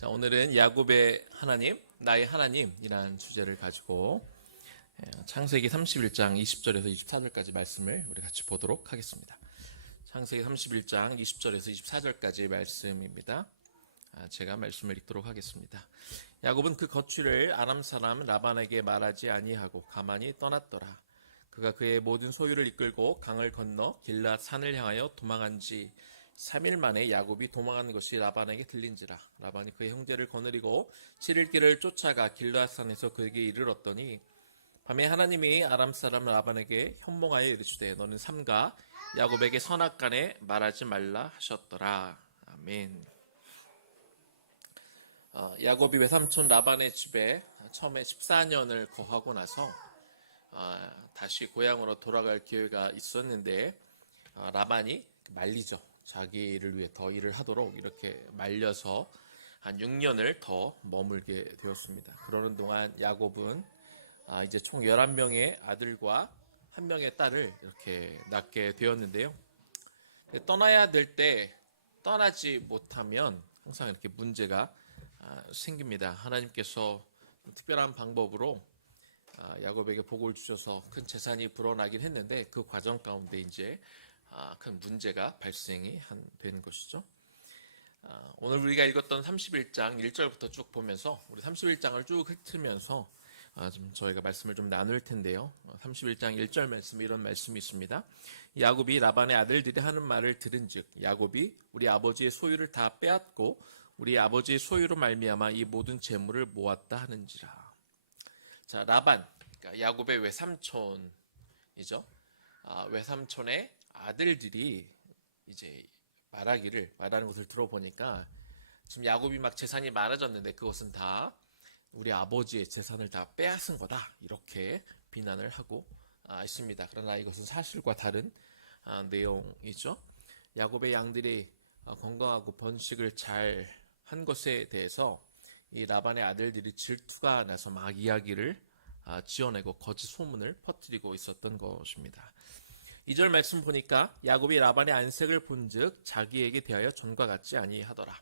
자, 오늘은 야곱의 하나님, 나의 하나님이라는 주제를 가지고 창세기 31장 20절에서 24절까지 말씀을 우리 같이 보도록 하겠습니다. 창세기 31장 20절에서 24절까지 말씀입니다. 제가 말씀을 읽도록 하겠습니다. 야곱은 그 거취를 아람 사람 라반에게 말하지 아니하고 가만히 떠났더라. 그가 그의 모든 소유를 이끌고 강을 건너 길앗 산을 향하여 도망한 지 3일 만에 야곱이 도망하는 것이 라반에게 들린지라. 라반이 그의 형제를 거느리고 7일 길을 쫓아가 길앗 산에서 그에게 이르렀더니 밤에 하나님이 아람 사람 라반에게 현몽하여 이르시되 너는 삼가 야곱에게 선악간에 말하지 말라 하셨더라. 아멘. 야곱이 외삼촌 라반의 집에 처음에 14년을 거하고 나서 다시 고향으로 돌아갈 기회가 있었는데 라반이 말리죠. 자기를 위해 더 일을 하도록 이렇게 말려서 한 6년을 더 머물게 되었습니다. 그러는 동안 야곱은 이제 총 11명의 아들과 1명의 딸을 이렇게 낳게 되었는데요. 떠나야 될 때 떠나지 못하면 항상 이렇게 문제가 생깁니다. 하나님께서 특별한 방법으로 야곱에게 복을 주셔서 큰 재산이 불어나긴 했는데 그 과정 가운데 이제 큰 문제가 발생이 되는 것이죠. 오늘 우리가 읽었던 31장 1절부터 쭉 보면서 우리 31장을 쭉 훑으면서 좀 저희가 말씀을 좀 나눌 텐데요. 31장 1절 말씀에 이런 말씀이 있습니다. 야곱이 라반의 아들들이 하는 말을 들은즉 야곱이 우리 아버지의 소유를 다 빼앗고 우리 아버지의 소유로 말미암아 이 모든 재물을 모았다 하는지라. 자, 라반, 그러니까 야곱의 외삼촌이죠. 외삼촌의 아들들이 이제 말하는 것을 들어보니까 지금 야곱이 막 재산이 많아졌는데 그것은 다 우리 아버지의 재산을 다 빼앗은 거다 이렇게 비난을 하고 있습니다. 그러나 이것은 사실과 다른 내용이죠. 야곱의 양들이 건강하고 번식을 잘 한 것에 대해서 이 라반의 아들들이 질투가 나서 막 이야기를 지어내고 거짓 소문을 퍼뜨리고 있었던 것입니다. 2절 말씀 보니까 야곱이 라반의 안색을 본즉 자기에게 대하여 전과 같지 아니하더라.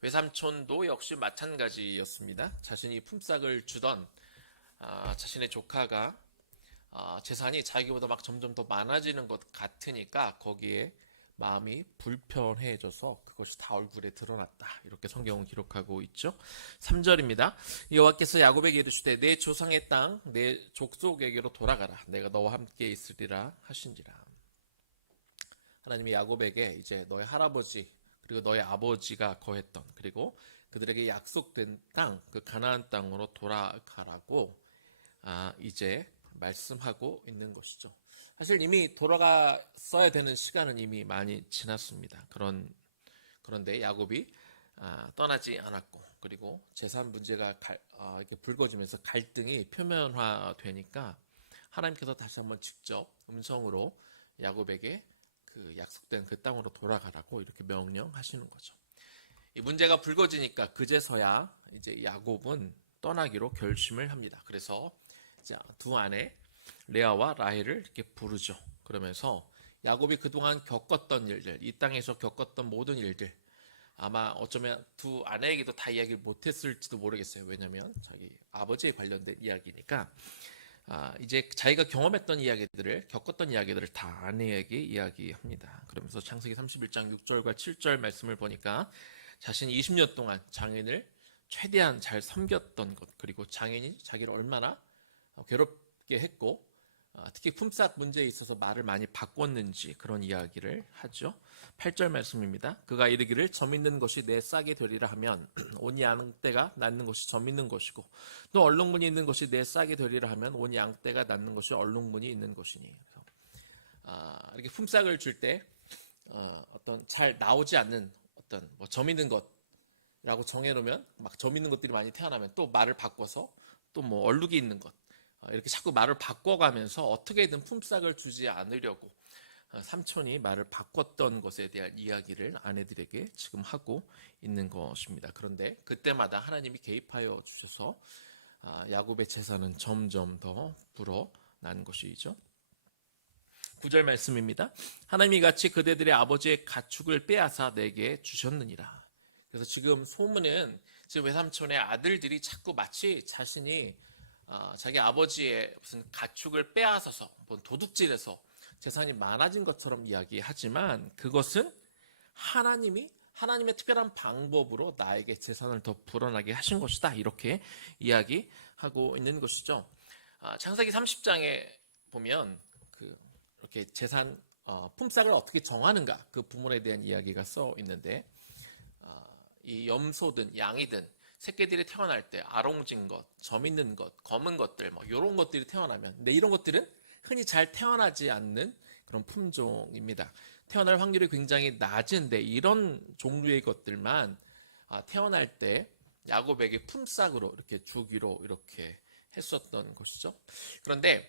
외삼촌도 역시 마찬가지였습니다. 자신이 품삯을 주던 자신의 조카가 재산이 자기보다 막 점점 더 많아지는 것 같으니까 거기에 마음이 불편해져서 그것이 다 얼굴에 드러났다. 이렇게 성경은 기록하고 있죠. 3절입니다. 여호와께서 야곱에게 이르시되 내 조상의 땅 내 족속에게로 돌아가라. 내가 너와 함께 있으리라 하신지라. 하나님이 야곱에게 이제 너의 할아버지 그리고 너의 아버지가 거했던 그리고 그들에게 약속된 땅, 그 가나안 땅으로 돌아가라고 이제 말씀하고 있는 것이죠. 사실 이미 돌아갔어야 되는 시간은 이미 많이 지났습니다. 그런데 야곱이 떠나지 않았고 그리고 재산 문제가 이렇게 불거지면서 갈등이 표면화되니까 하나님께서 다시 한번 직접 음성으로 야곱에게 그 약속된 그 땅으로 돌아가라고 이렇게 명령하시는 거죠. 이 문제가 불거지니까 그제서야 이제 야곱은 떠나기로 결심을 합니다. 그래서 두 아내 레아와 라헬을 이렇게 부르죠. 그러면서 야곱이 그동안 겪었던 일들, 이 땅에서 겪었던 모든 일들, 아마 어쩌면 두 아내에게도 다 이야기를 못했을지도 모르겠어요. 왜냐하면 자기 아버지에 관련된 이야기니까 이제 자기가 경험했던 이야기들을 겪었던 이야기들을 다 아내에게 이야기합니다. 그러면서 창세기 31장 6절과 7절 말씀을 보니까 자신이 20년 동안 장인을 최대한 잘 섬겼던 것 그리고 장인이 자기를 얼마나 괴롭게 했고 특히 품삯 문제에 있어서 말을 많이 바꿨는지 그런 이야기를 하죠. 8절 말씀입니다. 그가 이르기를 점 있는 것이 내 싹이 되리라 하면 온 양떼가 낳는 것이 점 있는 것이고 또 얼룩무늬 있는 것이 내 싹이 되리라 하면 온 양떼가 낳는 것이 얼룩무늬 있는 것이니. 그래서 이렇게 품삯을 줄 때 어떤 잘 나오지 않는 어떤 점 있는 것이라고 정해놓으면 막 점 있는 것들이 많이 태어나면 또 말을 바꿔서 또 얼룩이 있는 것 이렇게 자꾸 말을 바꿔가면서 어떻게든 품삯을 주지 않으려고 삼촌이 말을 바꿨던 것에 대한 이야기를 아내들에게 지금 하고 있는 것입니다. 그런데 그때마다 하나님이 개입하여 주셔서 야곱의 재산은 점점 더 불어난 것이죠. 9절 말씀입니다. 하나님이 같이 그대들의 아버지의 가축을 빼앗아 내게 주셨느니라. 그래서 지금 소문은 지금 외삼촌의 아들들이 자꾸 마치 자신이 자기 아버지의 무슨 가축을 빼앗아서 도둑질해서 재산이 많아진 것처럼 이야기하지만 그것은 하나님의 특별한 방법으로 나에게 재산을 더 불어나게 하신 것이다. 이렇게 이야기하고 있는 것이죠. 창세기 30장에 보면 이렇게 재산 품삯을 어떻게 정하는가 그 부분에 대한 이야기가 써 있는데 이 염소든 양이든 새끼들이 태어날 때 아롱진 것, 점 있는 것, 검은 것들 이런 것들이 태어나면 근데 이런 것들은 흔히 잘 태어나지 않는 그런 품종입니다. 태어날 확률이 굉장히 낮은데 이런 종류의 것들만 태어날 때 야곱에게 품삯으로 이렇게 주기로 이렇게 했었던 것이죠. 그런데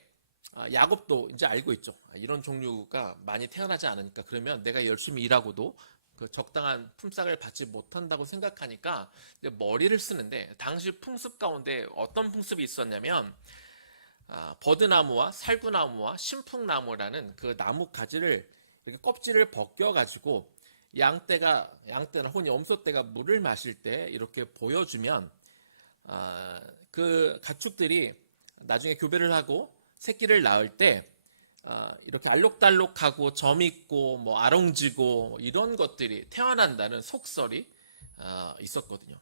야곱도 이제 알고 있죠. 이런 종류가 많이 태어나지 않으니까 그러면 내가 열심히 일하고도 그 적당한 품삯을 받지 못한다고 생각하니까 이제 머리를 쓰는데 당시 풍습 가운데 어떤 풍습이 있었냐면 버드나무와 살구나무와 신풍나무라는 그 나무 가지를 이렇게 껍질을 벗겨가지고 양떼나 혹은 염소떼가 물을 마실 때 이렇게 보여주면 그 가축들이 나중에 교배를 하고 새끼를 낳을 때 이렇게 알록달록하고 점 있고 아롱지고 이런 것들이 태어난다는 속설이 있었거든요.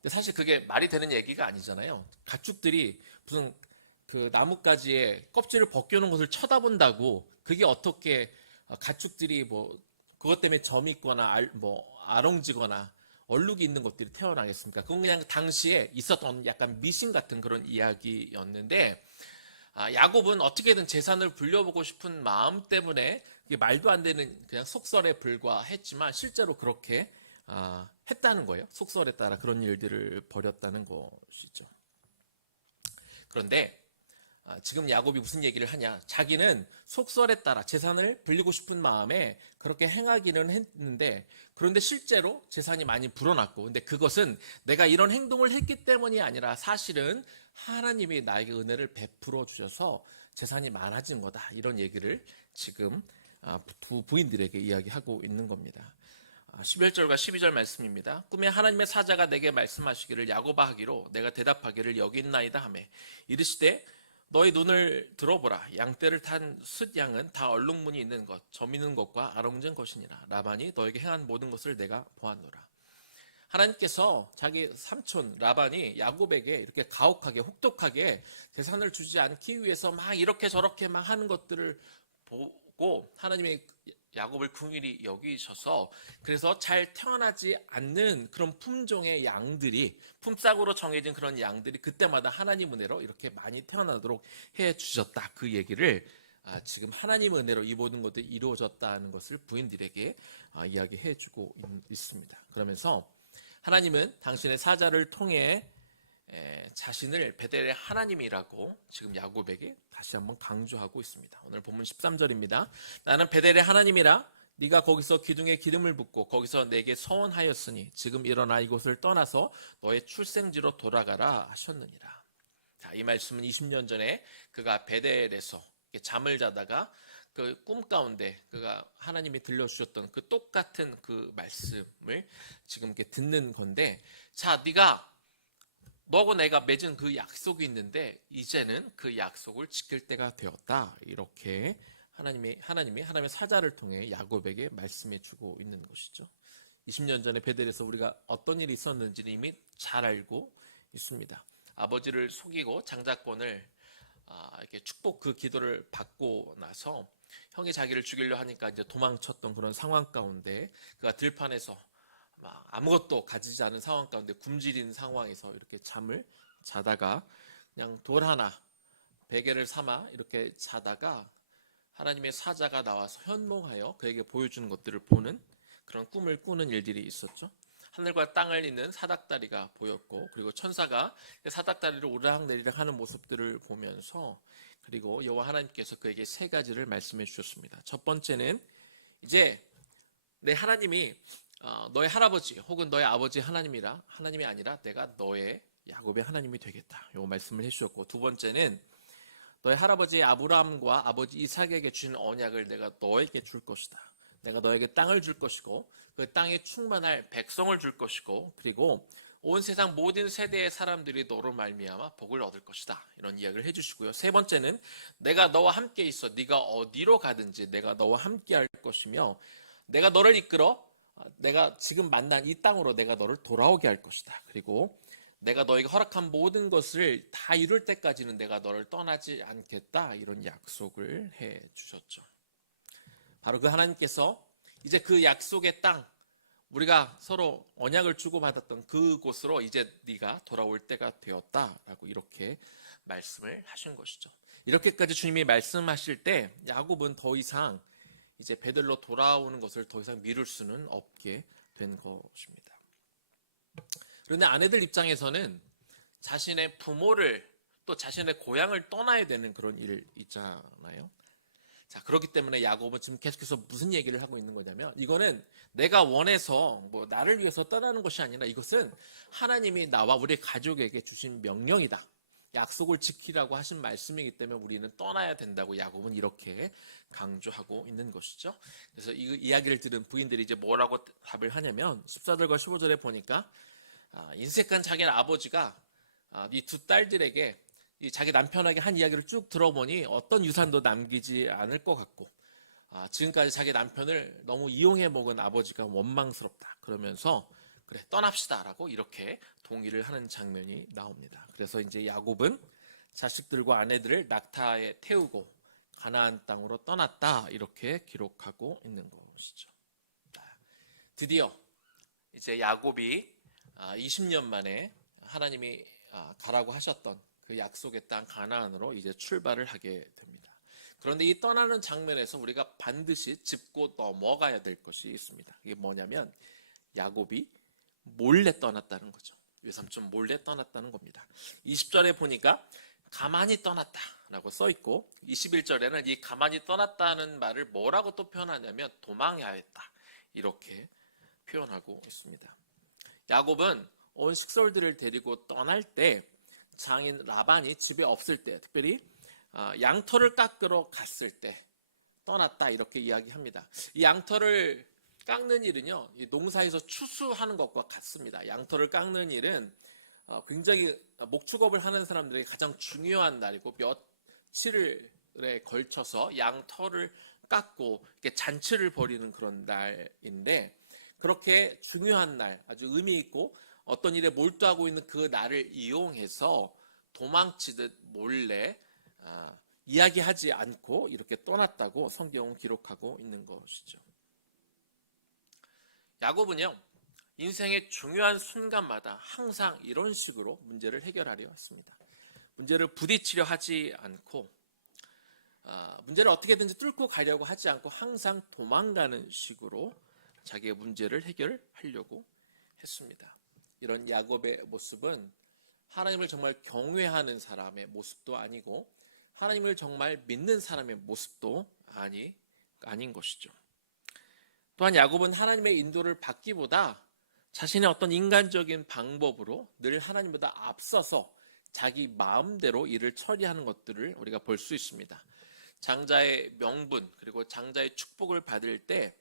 근데 사실 그게 말이 되는 얘기가 아니잖아요. 가축들이 무슨 그 나뭇가지에 껍질을 벗겨놓은 것을 쳐다본다고 그게 어떻게 가축들이 그것 때문에 점 있거나 아롱지거나 얼룩이 있는 것들이 태어나겠습니까? 그건 그냥 당시에 있었던 약간 미신 같은 그런 이야기였는데 야곱은 어떻게든 재산을 불려보고 싶은 마음 때문에 이게 말도 안 되는 그냥 속설에 불과했지만 실제로 그렇게 했다는 거예요. 속설에 따라 그런 일들을 벌였다는 것이죠. 그런데 지금 야곱이 무슨 얘기를 하냐? 자기는 속설에 따라 재산을 불리고 싶은 마음에 그렇게 행하기는 했는데 그런데 실제로 재산이 많이 불어났고 근데 그것은 내가 이런 행동을 했기 때문이 아니라 사실은 하나님이 나에게 은혜를 베풀어 주셔서 재산이 많아진 거다. 이런 얘기를 지금 두 부인들에게 이야기하고 있는 겁니다. 11절과 12절 말씀입니다. 꿈에 하나님의 사자가 내게 말씀하시기를 야곱아 하기로 내가 대답하기를 여기 있나이다 하며 이르시되 너희 눈을 들어보라. 양떼를 탄 숫양은 다 얼룩무늬 있는 것, 점 있는 것과 아롱진 것이니라. 라반이 너에게 행한 모든 것을 내가 보았노라. 하나님께서 자기 삼촌 라반이 야곱에게 이렇게 가혹하게 혹독하게 재산을 주지 않기 위해서 막 이렇게 저렇게 막 하는 것들을 보고 하나님이 야곱을 긍휼히 여기셔서 그래서 잘 태어나지 않는 그런 품종의 양들이 품삯으로 정해진 그런 양들이 그때마다 하나님 은혜로 이렇게 많이 태어나도록 해 주셨다. 그 얘기를 지금 하나님 은혜로 이 모든 것들이 이루어졌다는 것을 부인들에게 이야기해 주고 있습니다. 그러면서 하나님은 당신의 사자를 통해 자신을 베델의 하나님이라고 지금 야곱에게 다시 한번 강조하고 있습니다. 오늘 본문 13절입니다. 나는 베델의 하나님이라 네가 거기서 기둥에 기름을 붓고 거기서 내게 서원하였으니 지금 일어나 이곳을 떠나서 너의 출생지로 돌아가라 하셨느니라. 자, 이 말씀은 20년 전에 그가 베델에서 잠을 자다가 그 꿈 가운데 그가 하나님이 들려주셨던 그 똑같은 그 말씀을 지금 이렇게 듣는 건데 자, 너하고 내가 맺은 그 약속이 있는데 이제는 그 약속을 지킬 때가 되었다. 이렇게 하나님의 사자를 통해 야곱에게 말씀해 주고 있는 것이죠. 20년 전에 베델에서 우리가 어떤 일이 있었는지는 이미 잘 알고 있습니다. 아버지를 속이고 장자권을 이렇게 축복 그 기도를 받고 나서 형이 자기를 죽이려 하니까 이제 도망쳤던 그런 상황 가운데 그가 들판에서 아무것도 가지지 않은 상황 가운데 굶주린 상황에서 이렇게 잠을 자다가 그냥 돌 하나 베개를 삼아 이렇게 자다가 하나님의 사자가 나와서 현몽하여 그에게 보여주는 것들을 보는 그런 꿈을 꾸는 일들이 있었죠. 하늘과 땅을 잇는 사닥다리가 보였고 그리고 천사가 사닥다리를 오르락내리락 하는 모습들을 보면서 그리고 여호와 하나님께서 그에게 세 가지를 말씀해 주셨습니다. 첫 번째는 이제 내 하나님이 너의 할아버지 혹은 너의 아버지 하나님이 아니라 내가 너의 야곱의 하나님이 되겠다. 요 말씀을 해주셨고 두 번째는 너의 할아버지 아브라함과 아버지 이삭에게 주신 언약을 내가 너에게 줄 것이다. 내가 너에게 땅을 줄 것이고 그 땅에 충만할 백성을 줄 것이고 그리고 온 세상 모든 세대의 사람들이 너로 말미암아 복을 얻을 것이다. 이런 이야기를 해주시고요. 세 번째는 내가 너와 함께 있어. 네가 어디로 가든지 내가 너와 함께 할 것이며 내가 너를 이끌어 내가 지금 만난 이 땅으로 내가 너를 돌아오게 할 것이다. 그리고 내가 너에게 허락한 모든 것을 다 이룰 때까지는 내가 너를 떠나지 않겠다. 이런 약속을 해 주셨죠. 바로 그 하나님께서 이제 그 약속의 땅, 우리가 서로 언약을 주고받았던 그곳으로 이제 네가 돌아올 때가 되었다라고 이렇게 말씀을 하신 것이죠. 이렇게까지 주님이 말씀하실 때 야곱은 더 이상 이제 베들로 돌아오는 것을 더 이상 미룰 수는 없게 된 것입니다. 그런데 아내들 입장에서는 자신의 부모를 또 자신의 고향을 떠나야 되는 그런 일 있잖아요. 자, 그렇기 때문에 야곱은 지금 계속해서 무슨 얘기를 하고 있는 거냐면 이거는 내가 원해서 뭐 나를 위해서 떠나는 것이 아니라 이것은 하나님이 나와 우리 가족에게 주신 명령이다. 약속을 지키라고 하신 말씀이기 때문에 우리는 떠나야 된다고 야곱은 이렇게 강조하고 있는 것이죠. 그래서 이 이야기를 들은 부인들이 이제 뭐라고 답을 하냐면 14절과 15절에 보니까 인색한 자기네 아버지가 이 두 딸들에게 이 자기 남편에게 한 이야기를 쭉 들어보니 어떤 유산도 남기지 않을 것 같고 지금까지 자기 남편을 너무 이용해 먹은 아버지가 원망스럽다. 그러면서 그래 떠납시다 라고 이렇게 동의를 하는 장면이 나옵니다. 그래서 이제 야곱은 자식들과 아내들을 낙타에 태우고 가나안 땅으로 떠났다 이렇게 기록하고 있는 것이죠. 드디어 이제 야곱이 20년 만에 하나님이 가라고 하셨던 그 약속의 땅 가나안으로 이제 출발을 하게 됩니다. 그런데 이 떠나는 장면에서 우리가 반드시 짚고 넘어가야 될 것이 있습니다. 이게 뭐냐면 야곱이 몰래 떠났다는 거죠. 외삼촌 몰래 떠났다는 겁니다. 20절에 보니까 가만히 떠났다라고 써 있고 21절에는 이 가만히 떠났다는 말을 뭐라고 또 표현하냐면 도망하였다 이렇게 표현하고 있습니다. 야곱은 온 식솔들을 데리고 떠날 때 장인 라반이 집에 없을 때 특별히 양털을 깎으러 갔을 때 떠났다 이렇게 이야기합니다. 이 양털을 깎는 일은요 농사에서 추수하는 것과 같습니다. 양털을 깎는 일은 굉장히 목축업을 하는 사람들에게 가장 중요한 날이고 며칠에 걸쳐서 양털을 깎고 이렇게 잔치를 벌이는 그런 날인데 그렇게 중요한 날 아주 의미 있고 어떤 일에 몰두하고 있는 그 날을 이용해서 도망치듯 몰래 이야기하지 않고 이렇게 떠났다고 성경은 기록하고 있는 것이죠. 야곱은요 인생의 중요한 순간마다 항상 이런 식으로 문제를 해결하려 했습니다. 문제를 부딪히려 하지 않고 문제를 어떻게든지 뚫고 가려고 하지 않고 항상 도망가는 식으로 자기의 문제를 해결하려고 했습니다. 이런 야곱의 모습은 하나님을 정말 경외하는 사람의 모습도 아니고 하나님을 정말 믿는 사람의 모습도 아닌 것이죠. 또한 야곱은 하나님의 인도를 받기보다 자신의 어떤 인간적인 방법으로 늘 하나님보다 앞서서 자기 마음대로 일을 처리하는 것들을 우리가 볼 수 있습니다. 장자의 명분 그리고 장자의 축복을 받을 때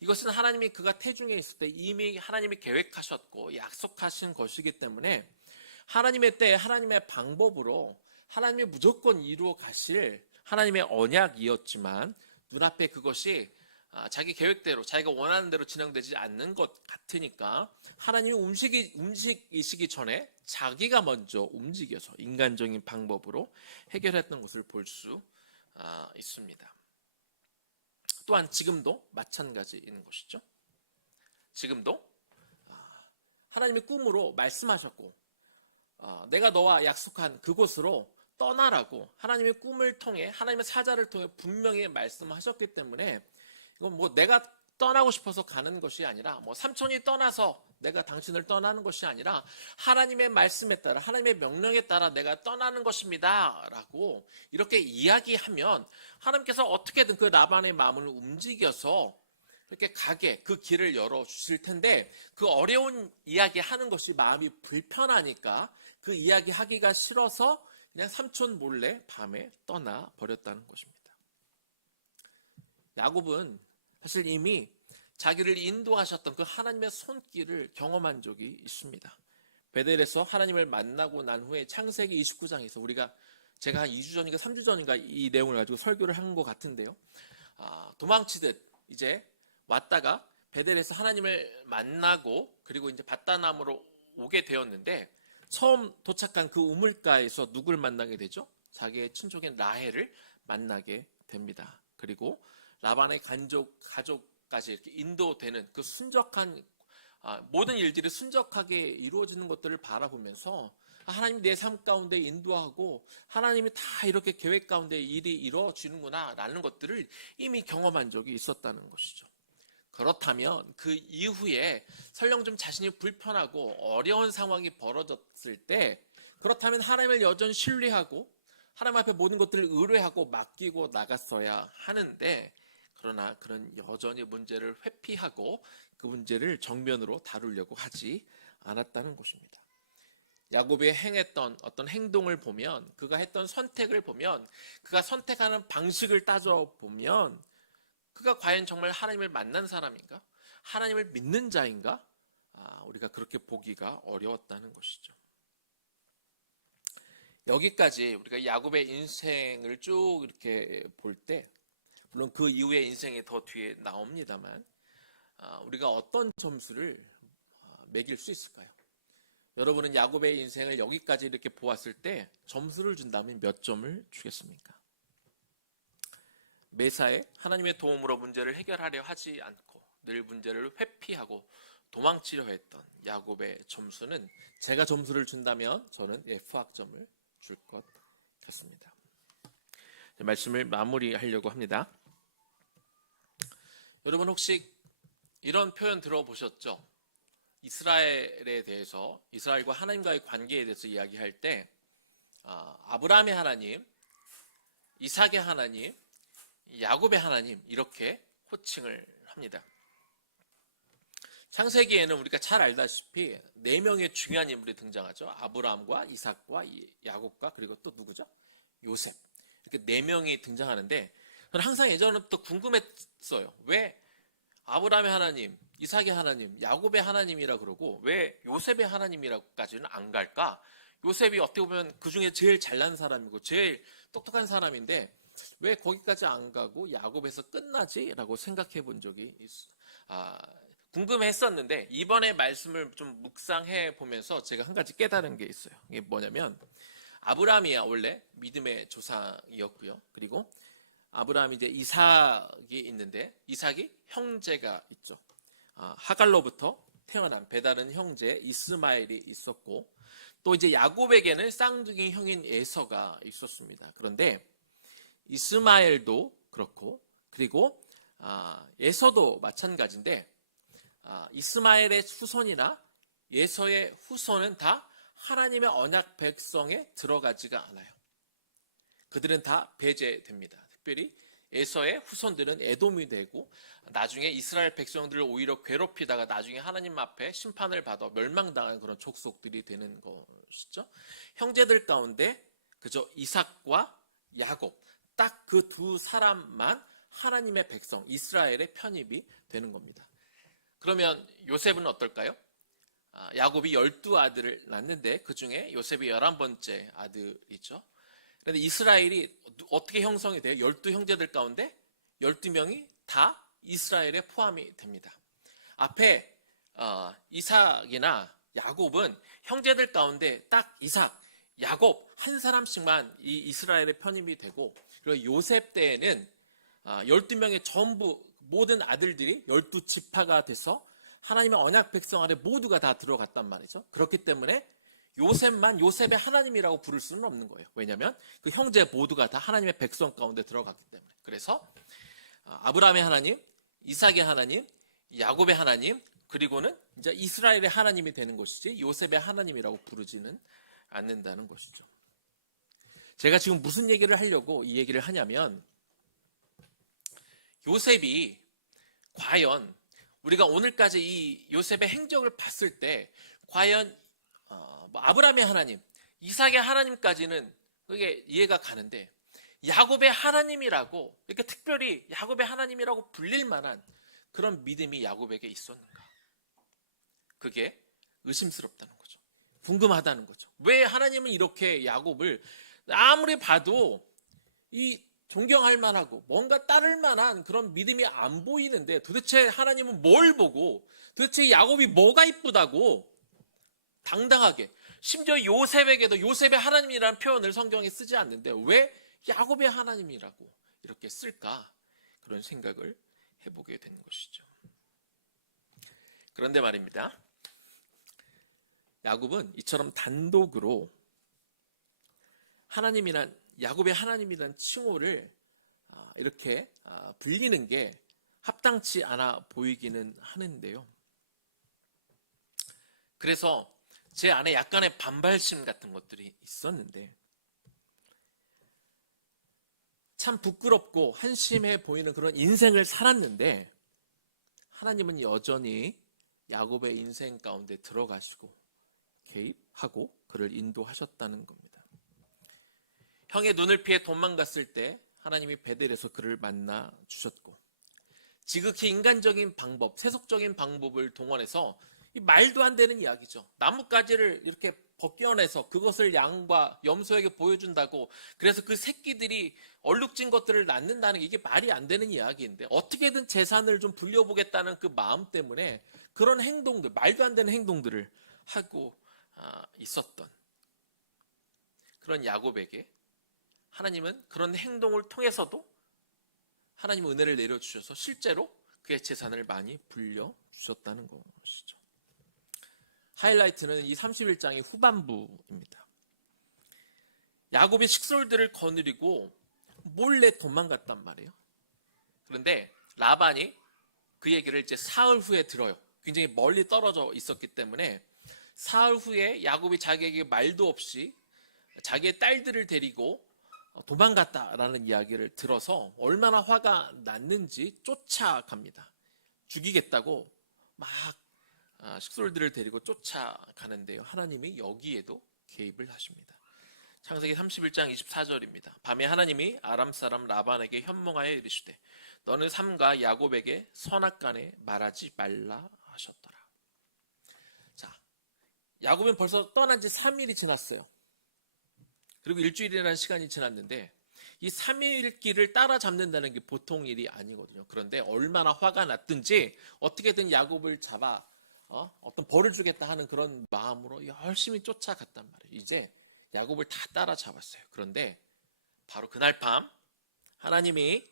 이것은 하나님이 그가 태중에 있을 때 이미 하나님이 계획하셨고 약속하신 것이기 때문에 하나님의 때 하나님의 방법으로 하나님이 무조건 이루어 가실 하나님의 언약이었지만 눈앞에 그것이 자기 계획대로 자기가 원하는 대로 진행되지 않는 것 같으니까 하나님이 움직이시기 전에 자기가 먼저 움직여서 인간적인 방법으로 해결했던 것을 볼 수 있습니다. 또한 지금도 마찬가지인 것이죠. 지금도 하나님이 꿈으로 말씀하셨고 내가 너와 약속한 그곳으로 떠나라고 하나님의 꿈을 통해 하나님의 사자를 통해 분명히 말씀하셨기 때문에 이건 뭐 내가 떠나고 싶어서 가는 것이 아니라 뭐 삼촌이 떠나서 내가 당신을 떠나는 것이 아니라 하나님의 말씀에 따라 하나님의 명령에 따라 내가 떠나는 것입니다 라고 이렇게 이야기하면 하나님께서 어떻게든 그 라반의 마음을 움직여서 이렇게 가게 그 길을 열어주실 텐데 그 어려운 이야기 하는 것이 마음이 불편하니까 그 이야기 하기가 싫어서 그냥 삼촌 몰래 밤에 떠나 버렸다는 것입니다. 야곱은 사실 이미 자기를 인도하셨던 그 하나님의 손길을 경험한 적이 있습니다. 베델에서 하나님을 만나고 난 후에 창세기 29장에서 제가 한 2주 전인가 3주 전인가 이 내용을 가지고 설교를 한 것 같은데요. 도망치듯 이제 왔다가 베델에서 하나님을 만나고 그리고 이제 밧다남으로 오게 되었는데 처음 도착한 그 우물가에서 누굴 만나게 되죠? 자기의 친족인 라헬을 만나게 됩니다. 그리고 라반의 가족까지 이렇게 인도되는 그 순적한 모든 일들이 순적하게 이루어지는 것들을 바라보면서 하나님이 내 삶 가운데 인도하고 하나님이 다 이렇게 계획 가운데 일이 이루어지는구나 라는 것들을 이미 경험한 적이 있었다는 것이죠. 그렇다면 그 이후에 설령 좀 자신이 불편하고 어려운 상황이 벌어졌을 때 그렇다면 하나님을 여전히 신뢰하고 하나님 앞에 모든 것들을 의뢰하고 맡기고 나갔어야 하는데 그러나 그런 여전히 문제를 회피하고 그 문제를 정면으로 다루려고 하지 않았다는 것입니다. 야곱이 행했던 어떤 행동을 보면 그가 했던 선택을 보면 그가 선택하는 방식을 따져보면 그가 과연 정말 하나님을 만난 사람인가? 하나님을 믿는 자인가? 우리가 그렇게 보기가 어려웠다는 것이죠. 여기까지 우리가 야곱의 인생을 쭉 이렇게 볼 때 물론 그 이후의 인생이 더 뒤에 나옵니다만 우리가 어떤 점수를 매길 수 있을까요? 여러분은 야곱의 인생을 여기까지 이렇게 보았을 때 점수를 준다면 몇 점을 주겠습니까? 매사에 하나님의 도움으로 문제를 해결하려 하지 않고 늘 문제를 회피하고 도망치려 했던 야곱의 점수는 제가 점수를 준다면 저는 F학점을 줄 것 같습니다. 말씀을 마무리하려고 합니다. 여러분 혹시 이런 표현 들어보셨죠? 이스라엘에 대해서 이스라엘과 하나님과의 관계에 대해서 이야기할 때 아브라함의 하나님, 이삭의 하나님, 야곱의 하나님 이렇게 호칭을 합니다. 창세기에는 우리가 잘 알다시피 4명의 중요한 인물이 등장하죠. 아브라함과 이삭과 야곱과 그리고 또 누구죠? 요셉. 이렇게 4명이 등장하는데 저는 항상 예전부터 궁금했어요. 왜 아브라함의 하나님, 이삭의 하나님, 야곱의 하나님이라 그러고 왜 요셉의 하나님이라고까지는 안 갈까? 요셉이 어떻게 보면 그 중에 제일 잘난 사람이고 제일 똑똑한 사람인데 왜 거기까지 안 가고 야곱에서 끝나지? 라고 생각해 본 적이 궁금했었는데 이번에 말씀을 좀 묵상해 보면서 제가 한 가지 깨달은 게 있어요. 이게 뭐냐면 아브라함이 원래 믿음의 조상이었고요. 그리고 아브라함이 이제 이삭이 있는데 이삭이 형제가 있죠. 하갈로부터 태어난 배다른 형제 이스마엘이 있었고 또 이제 야곱에게는 쌍둥이 형인 에서가 있었습니다. 그런데 이스마엘도 그렇고 그리고 에서도 마찬가지인데 이스마엘의 후손이나 에서의 후손은 다 하나님의 언약 백성에 들어가지가 않아요. 그들은 다 배제됩니다. 특별히 에서의 후손들은 에돔이 되고 나중에 이스라엘 백성들을 오히려 괴롭히다가 나중에 하나님 앞에 심판을 받아 멸망당한 그런 족속들이 되는 것이죠. 형제들 가운데 그저 이삭과 야곱 딱 그 두 사람만 하나님의 백성 이스라엘의 편입이 되는 겁니다. 그러면 요셉은 어떨까요? 야곱이 12아들을 낳는데 그 중에 요셉이 11번째 아들이죠. 그런데 이스라엘이 어떻게 형성이 돼요? 12형제들 가운데 12명이 다 이스라엘에 포함이 됩니다. 앞에 이삭이나 야곱은 형제들 가운데 딱 이삭, 야곱 한 사람씩만 이 이스라엘에 편입이 되고 그리고 요셉 때에는 12명의 전부 모든 아들들이 12지파가 돼서 하나님의 언약 백성 아래 모두가 다 들어갔단 말이죠. 그렇기 때문에 요셉만 요셉의 하나님이라고 부를 수는 없는 거예요. 왜냐하면 그 형제 모두가 다 하나님의 백성 가운데 들어갔기 때문에. 그래서 아브라함의 하나님, 이삭의 하나님, 야곱의 하나님, 그리고는 이제 이스라엘의 하나님이 되는 것이지 요셉의 하나님이라고 부르지는 않는다는 것이죠. 제가 지금 무슨 얘기를 하려고 이 얘기를 하냐면 요셉이 과연 우리가 오늘까지 이 요셉의 행적을 봤을 때 과연 아브라함의 하나님, 이삭의 하나님까지는 그게 이해가 가는데 야곱의 하나님이라고, 이렇게 특별히 야곱의 하나님이라고 불릴 만한 그런 믿음이 야곱에게 있었는가? 그게 의심스럽다는 거죠. 궁금하다는 거죠. 왜 하나님은 이렇게 야곱을 아무리 봐도 이 존경할 만하고 뭔가 따를 만한 그런 믿음이 안 보이는데, 도대체 하나님은 뭘 보고, 도대체 야곱이 뭐가 이쁘다고 당당하게, 심지어 요셉에게도 요셉의 하나님이라는 표현을 성경에 쓰지 않는데 왜 야곱의 하나님이라고 이렇게 쓸까? 그런 생각을 해보게 되는 것이죠. 그런데 말입니다, 야곱은 이처럼 단독으로 하나님이란, 야곱의 하나님이란 칭호를 이렇게 불리는 게 합당치 않아 보이기는 하는데요. 그래서 제 안에 약간의 반발심 같은 것들이 있었는데, 참 부끄럽고 한심해 보이는 그런 인생을 살았는데, 하나님은 여전히 야곱의 인생 가운데 들어가시고 개입하고 그를 인도하셨다는 겁니다. 형의 눈을 피해 도망갔을 때 하나님이 베델에서 그를 만나 주셨고, 지극히 인간적인 방법, 세속적인 방법을 동원해서, 이 말도 안 되는 이야기죠. 나뭇가지를 이렇게 벗겨내서 그것을 양과 염소에게 보여준다고, 그래서 그 새끼들이 얼룩진 것들을 낳는다는 게, 이게 말이 안 되는 이야기인데, 어떻게든 재산을 좀 불려보겠다는 그 마음 때문에 그런 행동들, 말도 안 되는 행동들을 하고 있었던 그런 야곱에게 하나님은 그런 행동을 통해서도 하나님 은혜를 내려주셔서 실제로 그의 재산을 많이 불려주셨다는 것이죠. 하이라이트는 이 31장의 후반부입니다. 야곱이 식솔들을 거느리고 몰래 도망갔단 말이에요. 그런데 라반이 그 얘기를 이제 사흘 후에 들어요. 굉장히 멀리 떨어져 있었기 때문에 사흘 후에 야곱이 자기에게 말도 없이 자기의 딸들을 데리고 도망갔다라는 이야기를 들어서 얼마나 화가 났는지 쫓아갑니다. 죽이겠다고 막 식솔들을 데리고 쫓아가는데요, 하나님이 여기에도 개입을 하십니다. 창세기 31장 24절입니다. 밤에 하나님이 아람 사람 라반에게 현몽하여 이르시되 너는 삼가 야곱에게 선악간에 말하지 말라 하셨더라. 자, 야곱은 벌써 떠난 지 3일이 지났어요. 그리고 일주일이라는 시간이 지났는데, 이 3일 길을 따라잡는다는 게 보통 일이 아니거든요. 그런데 얼마나 화가 났든지 어떻게든 야곱을 잡아 어떤 벌을 주겠다 하는 그런 마음으로 열심히 쫓아갔단 말이에요. 이제 야곱을 다 따라잡았어요. 그런데 바로 그날 밤 하나님이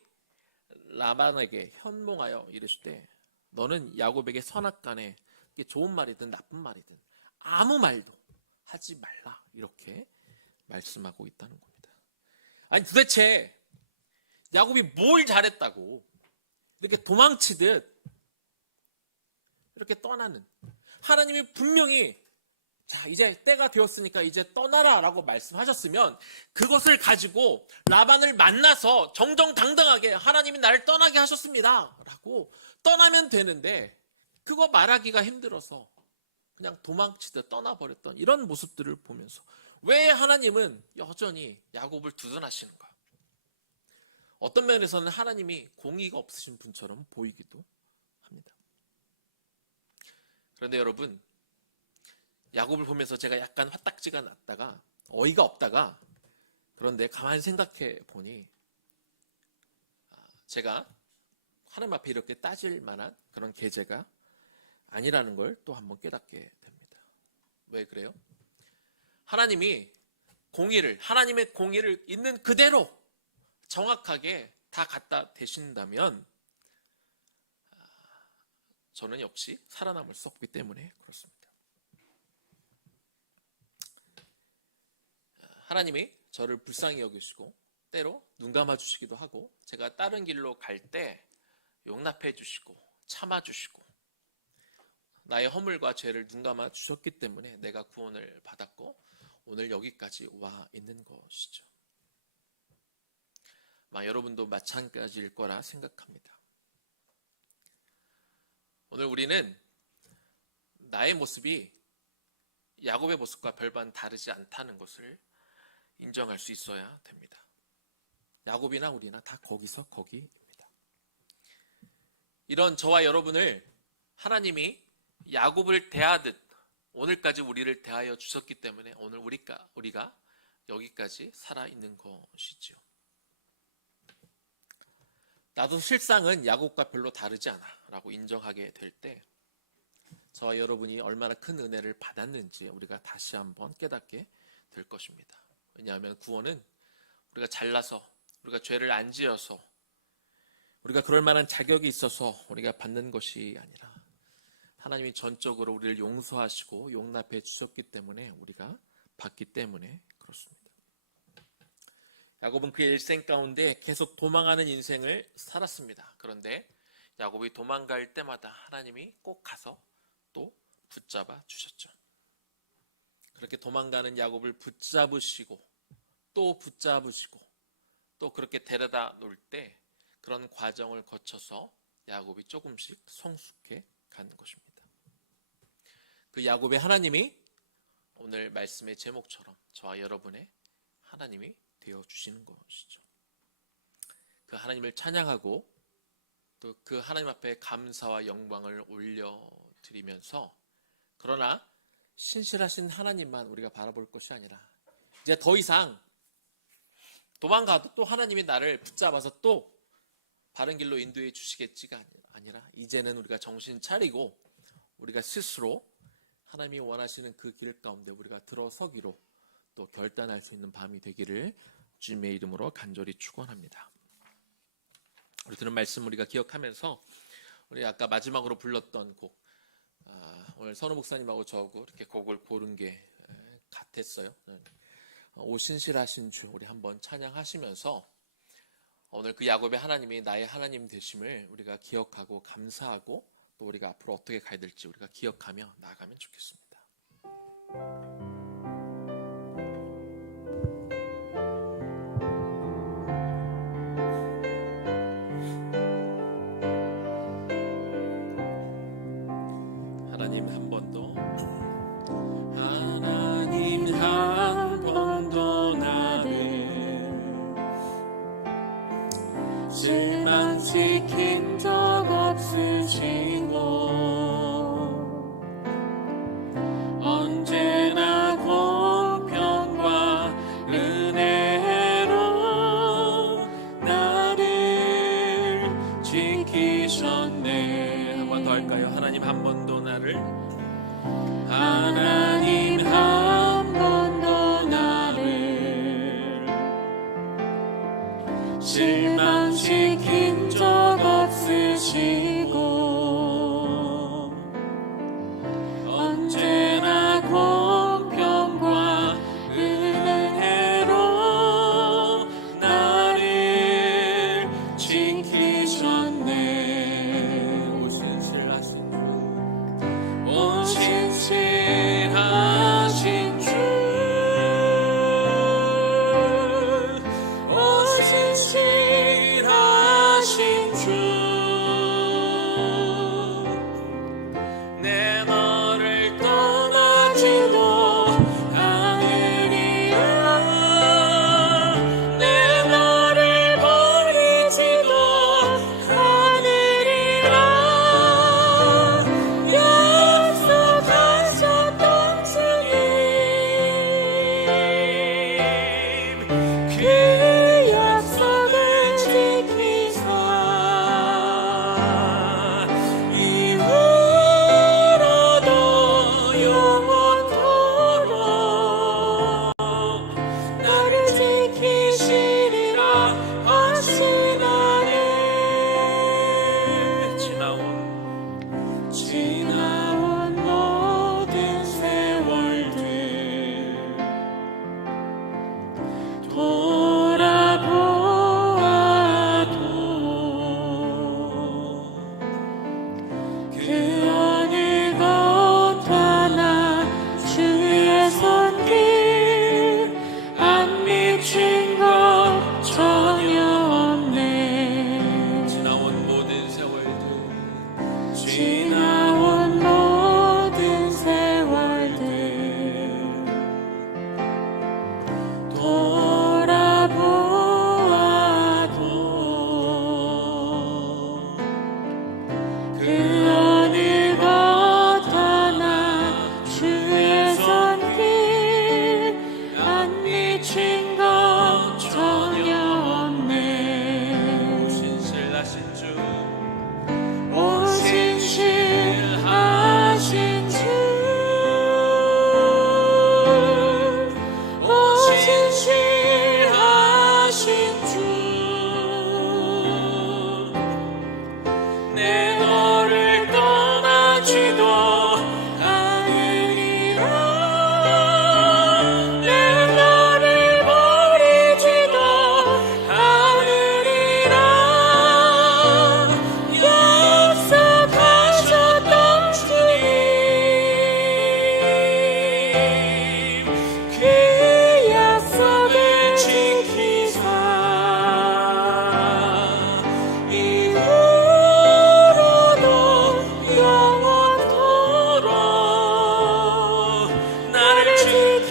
라반에게 현몽하여 이르시되 너는 야곱에게 선악간에, 이게 좋은 말이든 나쁜 말이든 아무 말도 하지 말라, 이렇게 말씀하고 있다는 겁니다. 아니 도대체 야곱이 뭘 잘했다고 이렇게 도망치듯 이렇게 떠나는, 하나님이 분명히 자 이제 때가 되었으니까 이제 떠나라 라고 말씀하셨으면 그것을 가지고 라반을 만나서 정정당당하게 하나님이 나를 떠나게 하셨습니다 라고 떠나면 되는데, 그거 말하기가 힘들어서 그냥 도망치듯 떠나버렸던 이런 모습들을 보면서 왜 하나님은 여전히 야곱을 두둔하시는가? 어떤 면에서는 하나님이 공의가 없으신 분처럼 보이기도 합니다. 그런데 여러분, 야곱을 보면서 제가 약간 화딱지가 났다가 어이가 없다가, 그런데 가만히 생각해 보니 제가 하나님 앞에 이렇게 따질 만한 그런 계제가 아니라는 걸 또 한번 깨닫게 됩니다. 왜 그래요? 하나님이 하나님의 공의를 있는 그대로 정확하게 다 갖다 대신다면 저는 역시 살아남을 수 없기 때문에 그렇습니다. 하나님이 저를 불쌍히 여기시고 때로 눈 감아 주시기도 하고, 제가 다른 길로 갈 때 용납해 주시고 참아 주시고 나의 허물과 죄를 눈 감아 주셨기 때문에 내가 구원을 받았고 오늘 여기까지 와 있는 것이죠. 여러분도 마찬가지일 거라 생각합니다. 오늘 우리는 나의 모습이 야곱의 모습과 별반 다르지 않다는 것을 인정할 수 있어야 됩니다. 야곱이나 우리나 다 거기서 거기입니다. 이런 저와 여러분을 하나님이 야곱을 대하듯 오늘까지 우리를 대하여 주셨기 때문에 오늘 우리가 여기까지 살아있는 것이지요. 나도 실상은 야곱과 별로 다르지 않아 라고 인정하게 될 때 저와 여러분이 얼마나 큰 은혜를 받았는지 우리가 다시 한번 깨닫게 될 것입니다. 왜냐하면 구원은 우리가 잘나서 우리가 죄를 안 지어서 우리가 그럴 만한 자격이 있어서 우리가 받는 것이 아니라 하나님이 전적으로 우리를 용서하시고 용납해 주셨기 때문에 우리가 받기 때문에 그렇습니다. 야곱은 그의 일생 가운데 계속 도망하는 인생을 살았습니다. 그런데 야곱이 도망갈 때마다 하나님이 꼭 가서 또 붙잡아 주셨죠. 그렇게 도망가는 야곱을 붙잡으시고 또 붙잡으시고 또 그렇게 데려다 놓을 때 그런 과정을 거쳐서 야곱이 조금씩 성숙해 가는 것입니다. 그 야곱의 하나님이 오늘 말씀의 제목처럼 저와 여러분의 하나님이 되어주시는 것이죠. 그 하나님을 찬양하고 또 그 하나님 앞에 감사와 영광을 올려드리면서 그러나 신실하신 하나님만 우리가 바라볼 것이 아니라 이제 더 이상 도망가도 또 하나님이 나를 붙잡아서 또 바른 길로 인도해 주시겠지가 아니라 이제는 우리가 정신 차리고 우리가 스스로 하나님이 원하시는 그 길 가운데 우리가 들어서기로 또 결단할 수 있는 밤이 되기를 주님의 이름으로 간절히 축원합니다. 우리 들은 말씀 우리가 기억하면서 우리 아까 마지막으로 불렀던 곡 오늘 선우 목사님하고 저하고 이렇게 곡을 고른 게 같았어요. 오 신실하신 주 우리 한번 찬양하시면서 오늘 그 야곱의 하나님이 나의 하나님 되심을 우리가 기억하고 감사하고 또 우리가 앞으로 어떻게 가야 될지 우리가 기억하며 나아가면 좋겠습니다. 하나님 한 번 더 하나님 한 번 더 나를 실망시킨 적 없으시고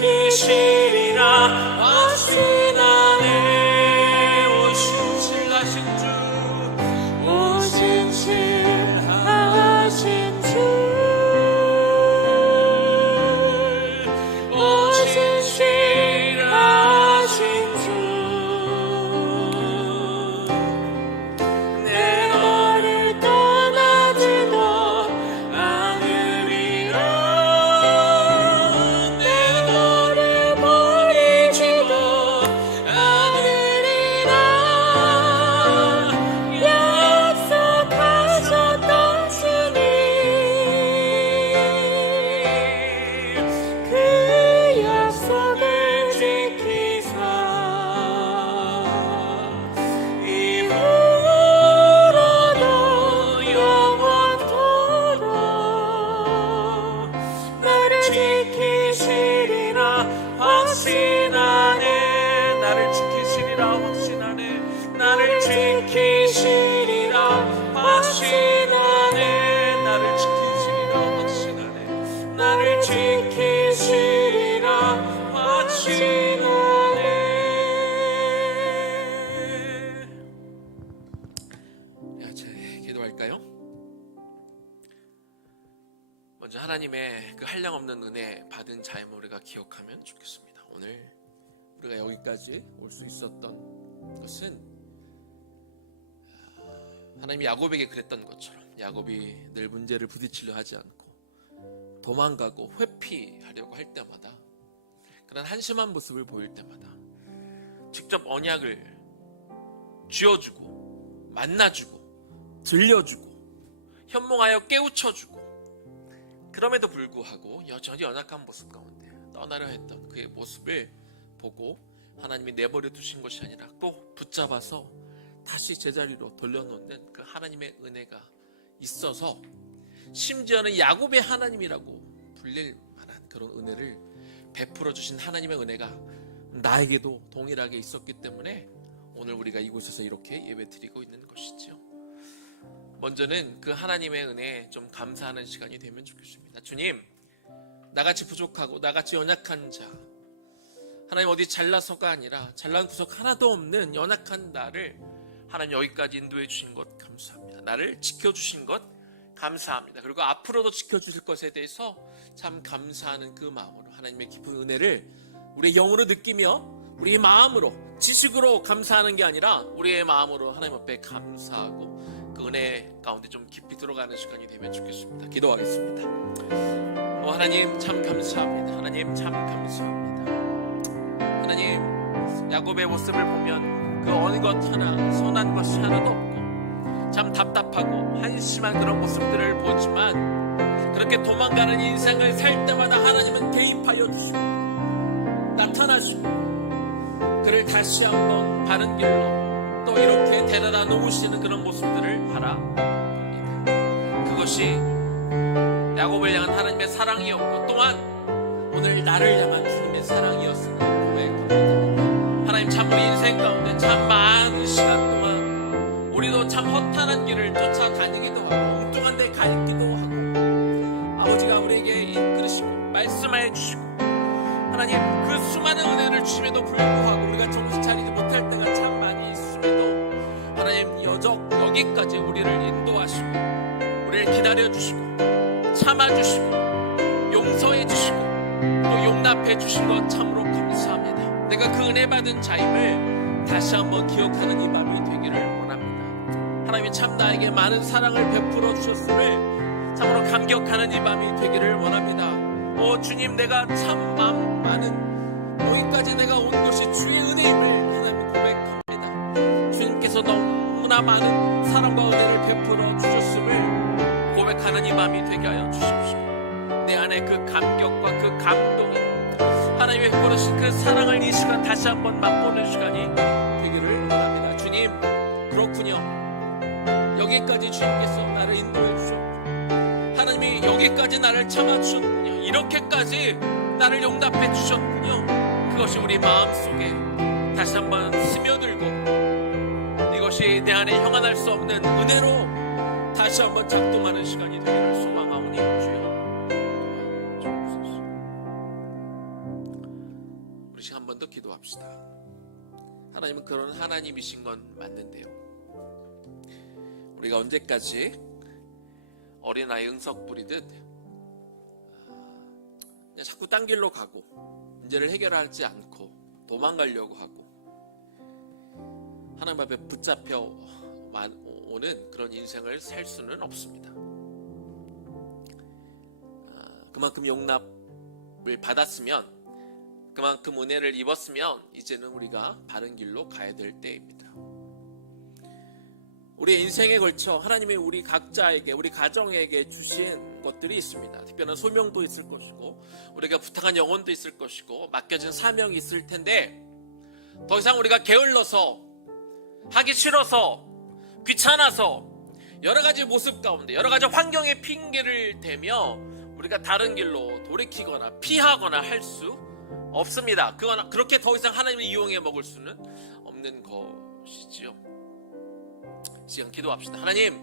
지키시리라 확신하네. 오신 신하신 주 오신 신하신 주 오신 신하신 주 내 너를 떠나지도 않으리라 내 너를 버리지도 않으리라 약속하셨던 주님 그 약속을 지키사 이후로도 영원토록 나를 지키시리라 확신하네. 나를 지키시리라 확신하네. 나를 지키시리라 확신하네. 나를 지키시리라 확신하네. 나를 지키시리라 확신하네. 자, 기도할까요? 먼저 하나님의 그 한량없는 은혜 받은 자임을 우리가 기억하면 좋겠습니다. 오늘 우리가 여기까지 올 수 있었던 것은 하나님이 야곱에게 그랬던 것처럼 야곱이 늘 문제를 부딪히려 하지 않고 도망가고 회피하려고 할 때마다 그런 한심한 모습을 보일 때마다 직접 언약을 쥐어주고 만나주고 들려주고 현몽하여 깨우쳐주고 그럼에도 불구하고 여전히 연약한 모습 가운데 떠나려 했던 그의 모습을 보고 하나님이 내버려 두신 것이 아니라 또 붙잡아서 다시 제자리로 돌려놓는 그 하나님의 은혜가 있어서 심지어는 야곱의 하나님이라고 불릴 만한 그런 은혜를 베풀어 주신 하나님의 은혜가 나에게도 동일하게 있었기 때문에 오늘 우리가 이곳에서 이렇게 예배드리고 있는 것이죠. 먼저는 그 하나님의 은혜에 좀 감사하는 시간이 되면 좋겠습니다. 주님, 나같이 부족하고 나같이 연약한 자, 하나님 어디 잘나서가 아니라 잘난 구석 하나도 없는 연약한 나를 하나님 여기까지 인도해 주신 것 감사합니다. 나를 지켜주신 것 감사합니다. 그리고 앞으로도 지켜주실 것에 대해서 참 감사하는 그 마음으로 하나님의 깊은 은혜를 우리의 영으로 느끼며 우리의 마음으로 지식으로 감사하는 게 아니라 우리의 마음으로 하나님 앞에 감사하고 그 은혜 가운데 좀 깊이 들어가는 시간이 되면 좋겠습니다. 기도하겠습니다. 하나님 참 감사합니다. 하나님 참 감사합니다. 하나님 야곱의 모습을 보면 그 어느 것 하나 선한 것이 하나도 없고 참 답답하고 한심한 그런 모습들을 보지만 그렇게 도망가는 인생을 살 때마다 하나님은 개입하여 주시고 나타나시고 그를 다시 한번 바른 길로 또 이렇게 데려다 놓으시는 그런 모습들을 바라봅니다. 그것이 야곱을 향한 하나님의 사랑이었고 또한 오늘 나를 향한 주님의 사랑이었음을 고백합니다. 하나님 참 우리 인생 가운데 참 많은 시간 동안 우리도 참 허탄한 길을 쫓아다니기도 하고 엉뚱한 데 가 있기도 하고 아버지가 우리에게 이끌으시고 말씀해 주시고 하나님 그 수많은 은혜를 주심에도 불구하고 우리가 정신 차리지 못할 때가 참 많이 있음에도 하나님 여기까지 우리를 인도하시고 우리를 기다려주시고 참아주시고 용서해주시고 또 용납해주신 것 참으로 감사합니다. 내가 그 은혜 받은 자임을 다시 한번 기억하는 이 밤이 되기를 원합니다. 하나님이 참 나에게 많은 사랑을 베풀어 주셨음을 참으로 감격하는 이 밤이 되기를 원합니다. 주님, 내가 참 많은 여기까지 내가 온 것이 주의 은혜임을 하나님 고백합니다. 주님께서 너무나 많은 사랑과 은혜를 베풀어 주셨음을 고백하는 이 밤이 되게 하여 주십시오. 내 안에 그 감격과 그 감동이 하나님의 베풀으신 그 사랑을 이 시간 다시 한번 맛보는 시간이 되기를 원합니다. 주님, 그렇군요. 여기까지 주님께서 나를 인도해 주셨고 하나님이 여기까지 나를 참아주셨군요. 이렇게까지 나를 용납해 주셨군요. 그것이 우리 마음속에 다시 한번 스며들고 이것이 내 안에 형언할 수 없는 은혜로 다시 한번 작동하는 시간이 되기를 소망하오니 주여 도와주옵소서. 우리 한 번 더 기도합시다. 하나님은 그런 하나님이신 건 맞는데요, 우리가 언제까지 어린아이 응석 부리듯 그냥 자꾸 딴 길로 가고 문제를 해결하지 않고 도망가려고 하고 하나님 앞에 붙잡혀 오는 그런 인생을 살 수는 없습니다. 그만큼 용납을 받았으면, 그만큼 은혜를 입었으면 이제는 우리가 바른 길로 가야 될 때입니다. 우리의 인생에 걸쳐 하나님이 우리 각자에게, 우리 가정에게 주신 것들이 있습니다. 특별한 소명도 있을 것이고 우리가 부탁한 영혼도 있을 것이고 맡겨진 사명이 있을 텐데, 더 이상 우리가 게을러서, 하기 싫어서, 귀찮아서 여러 가지 모습 가운데 여러 가지 환경의 핑계를 대며 우리가 다른 길로 돌이키거나 피하거나 할 수 없습니다. 그렇게 더 이상 하나님을 이용해 먹을 수는 없는 것이지요. 지금 기도합시다. 하나님,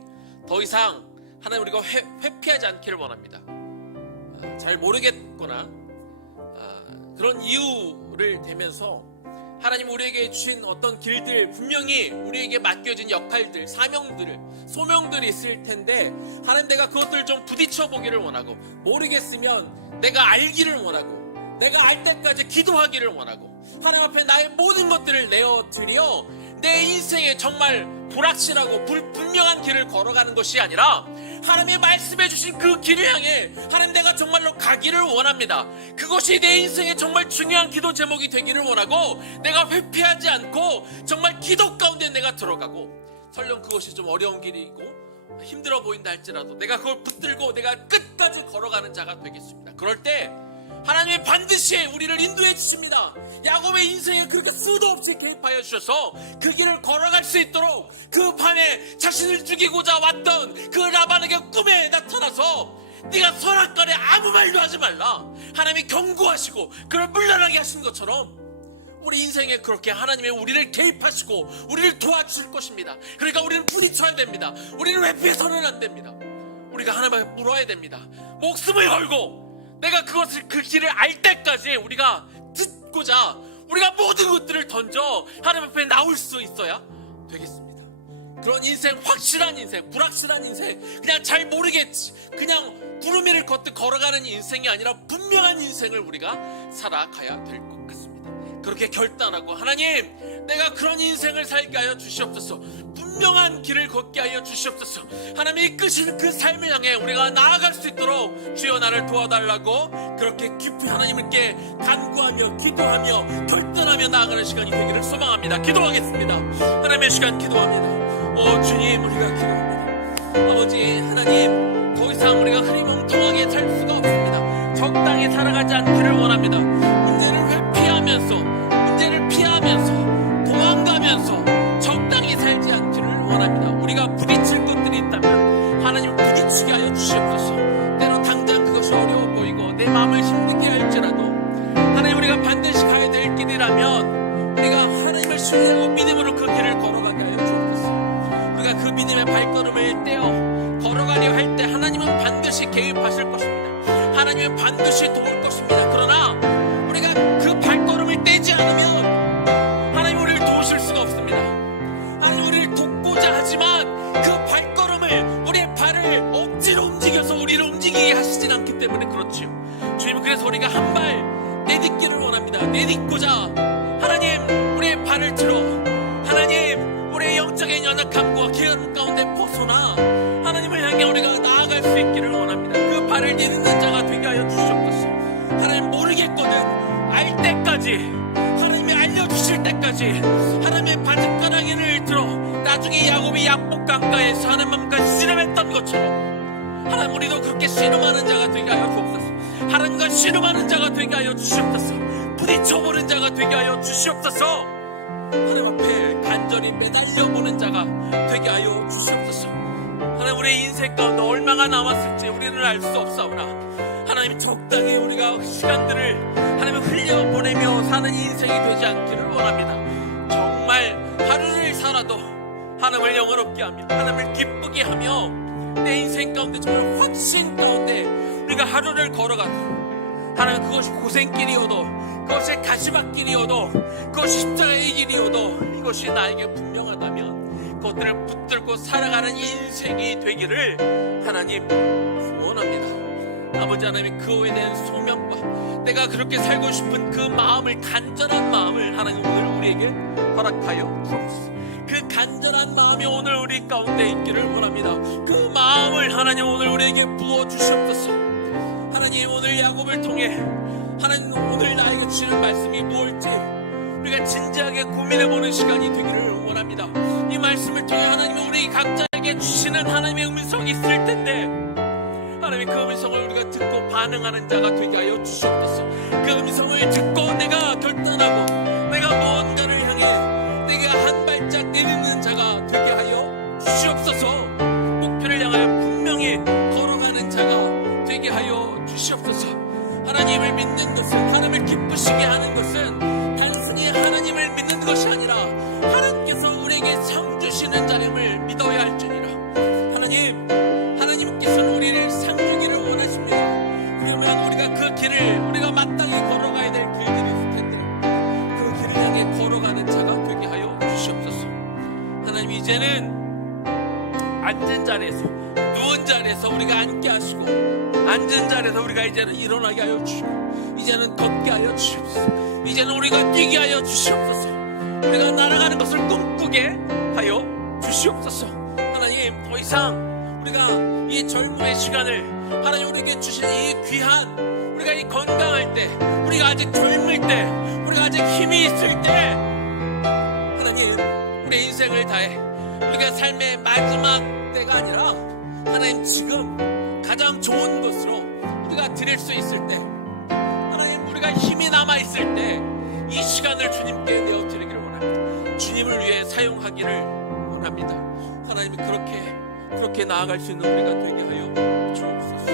더 이상 하나님 우리가 회피하지 않기를 원합니다. 잘 모르겠거나 그런 이유를 대면서 하나님 우리에게 주신 어떤 길들, 분명히 우리에게 맡겨진 역할들, 사명들, 소명들이 있을 텐데, 하나님 내가 그것들을 좀 부딪혀 보기를 원하고, 모르겠으면 내가 알기를 원하고, 내가 알 때까지 기도하기를 원하고, 하나님 앞에 나의 모든 것들을 내어드려 내 인생에 정말 불확실하고 불분명한 길을 걸어가는 것이 아니라 하나님의 말씀해 주신 그 길을 향해 하나님 내가 정말로 가기를 원합니다. 그것이 내 인생의 정말 중요한 기도 제목이 되기를 원하고, 내가 회피하지 않고 정말 기도 가운데 내가 들어가고, 설령 그것이 좀 어려운 길이고 힘들어 보인다 할지라도 내가 그걸 붙들고 내가 끝까지 걸어가는 자가 되겠습니다. 그럴 때 하나님이 반드시 우리를 인도해 주십니다. 야곱의 인생에 그렇게 수도 없이 개입하여 주셔서 그 길을 걸어갈 수 있도록, 그 밤에 자신을 죽이고자 왔던 그 라반에게 꿈에 나타나서 네가 선악간에 아무 말도 하지 말라, 하나님이 경고하시고 그를 물러나게 하신 것처럼 우리 인생에 그렇게 하나님이 우리를 개입하시고 우리를 도와주실 것입니다. 그러니까 우리는 부딪혀야 됩니다. 우리는 회피해서는 안 됩니다. 우리가 하나님 앞에 물어야 됩니다. 목숨을 걸고 내가 그 길을 알 때까지 우리가 듣고자 우리가 모든 것들을 던져 하나님 앞에 나올 수 있어야 되겠습니다. 그런 인생, 확실한 인생, 불확실한 인생, 그냥 잘 모르겠지, 그냥 두루미를 걷듯 걸어가는 인생이 아니라 분명한 인생을 우리가 살아가야 될 것 같습니다. 그렇게 결단하고, 하나님 내가 그런 인생을 살게 하여 주시옵소서, 분명한 길을 걷게 하여 주시옵소서, 하나님이 이끄시는 그 삶을 향해 우리가 나아갈 수 있도록 주여 나를 도와달라고 그렇게 깊이 하나님께 간구하며 기도하며 결단하며 나아가는 시간이 되기를 소망합니다. 기도하겠습니다. 하나님의 시간 기도합니다. 주님, 우리가 기도합니다. 아버지 하나님, 더 이상 우리가 흐리멍텅하게 살 수가 없습니다. 적당히 살아가지 않기를 원합니다. 문제를 피하면서 도망가면서 적당히 살지 않기를 원합니다. 우리가 부딪힐 것들이 있다면 하나님 부딪히게 하여 주시옵소서. 때로 당장 그것이 어려워 보이고 내 마음을 힘들게 할지라도 하나님 우리가 반드시 가야 될 길이라면 우리가 하나님을 신뢰하고 믿음으로 그 길을 걸어가게 하여 주옵소서. 우리가 그 믿음의 발걸음을 떼어 걸어가려 할 때 하나님은 반드시 개입하실 것입니다. 하나님은 반드시 도울 것입니다. 그러나 우리가 그 발걸음을 떼지 않으면 하나님 우리를 도우실 수가 없습니다. 하나님 우리를 돕고자 하지만 그 발걸음을, 우리의 발을 억지로 움직여서 우리를 움직이게 하시진 않기 때문에 그렇지요. 주님, 그래서 우리가 한 발 내딛기를 원합니다. 내딛고자 하나님 우리의 발을 들어 하나님 우리의 영적인 연약함과 게으름 가운데 벗어나 하나님을 향해 우리가 나아갈 수 있기를 원합니다. 그 발을 내딛는 자가 되게 하여 주시옵소서. 하나님 모르겠거든 알 때까지, 하나님이 알려주실 때까지 하나님의 바짓가랑이를 들어 나중에 야곱이 약복 강가에서 하나님과 씨름했던 것처럼 하나님 우리도 그렇게 씨름하는 자가 되게 하여 주옵소서. 하나님과 씨름하는 자가 되게 하여 주시옵소서. 부딪혀보는 자가 되게 하여 주시옵소서. 하나님 앞에 간절히 매달려보는 자가 되게 하여 주시옵소서. 하나님 우리의 인생 가운데 얼마나 남았을지 우리는 알 수 없사오나 하나님 적당히 우리가 시간들을 하나님 흘려보내며 사는 인생이 되지 않기를 원합니다. 정말 하루를 살아도 하나님을 영원롭게 하며 하나님을 기쁘게 하며 내 인생 가운데 정말 확신 가운데 우리가 하루를 걸어가도 하나님 그것이 고생길이어도, 그것이 가시밭길이어도, 그것이 십자가의 길이어도 이것이 나에게 분명하다면 그것들을 붙들고 살아가는 인생이 되기를 하나님 소원합니다. 아버지 하나님, 그거에 대한 소명과 내가 그렇게 살고 싶은 그 마음을, 간절한 마음을 하나님 오늘 우리에게 허락하여 주옵소서. 그 간절한 마음이 오늘 우리 가운데 있기를 원합니다. 그 마음을 하나님 오늘 우리에게 부어주시옵소서. 하나님, 오늘 야곱을 통해 하나님 오늘 나에게 주시는 말씀이 무엇일지 우리가 진지하게 고민해보는 시간이 되기를 원합니다. 이 말씀을 통해 하나님이 우리 각자에게 주시는 하나님의 음성이 있을 텐데, 하나님 그 음성을 우리가 듣고 반응하는 자가 되게 하여 주시옵소서. 그 음성을 듣고 내가 결단하고 내가 무언가를 향해 내가 한 발짝 내딛는 자가 되게 하여 주시옵소서. 목표를 향하여 분명히 걸어가는 자가 되게 하여 주시옵소서. 하나님을 믿는 것은, 하나님을 기쁘시게 하는 것은 단순히 하나님을 믿는 것이 아니라 하나님께서 우리에게 상 주시는 자임을 믿어야 할지니라. 하나님께서는 우리를 상 주기를 원하십니다. 그러면 우리가 그 길을, 우리가 마땅히 걸어가야 될 길들이 있을 텐데 그 길을 향해 걸어가는 자가 되게 하여 주시옵소서. 하나님, 이제는 앉은 자리에서, 누운 자리에서 우리가 앉게 하시고, 앉은 자리에서 우리가 이제는 일어나게 하여 주시고, 이제는 걷게 하여 주시옵소서. 이제는 우리가 뛰게 하여 주시옵소서. 우리가 날아가는 것을 꿈꾸게 하여 주시옵소서. 하나님, 더 이상 우리가 이 젊음의 시간을, 하나님 우리에게 주신 이 귀한, 우리가 이 건강할 때, 우리가 아직 젊을 때, 우리가 아직 힘이 있을 때, 하나님 우리의 인생을 다해 우리가 삶의 마지막 때가 아니라 하나님 지금 가장 좋은 것으로 우리가 드릴 수 있을 때, 하나님 우리가 힘이 남아있을 때 이 시간을 주님께 내어드리기를 원합니다. 주님을 위해 사용하기를 원합니다. 하나님이 그렇게 나아갈 수 있는 우리가 되게 하여 주옵소서.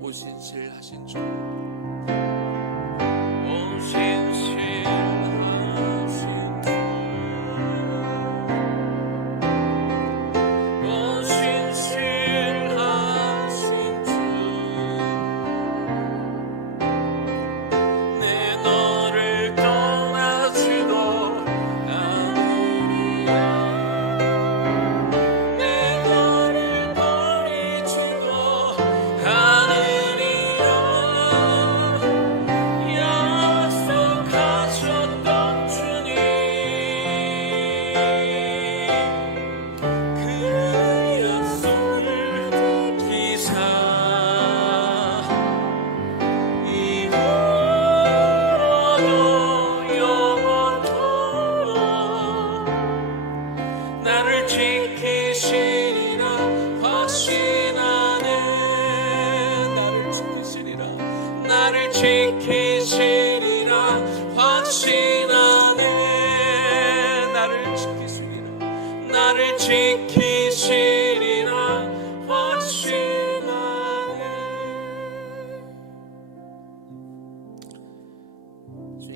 오신실하신 주,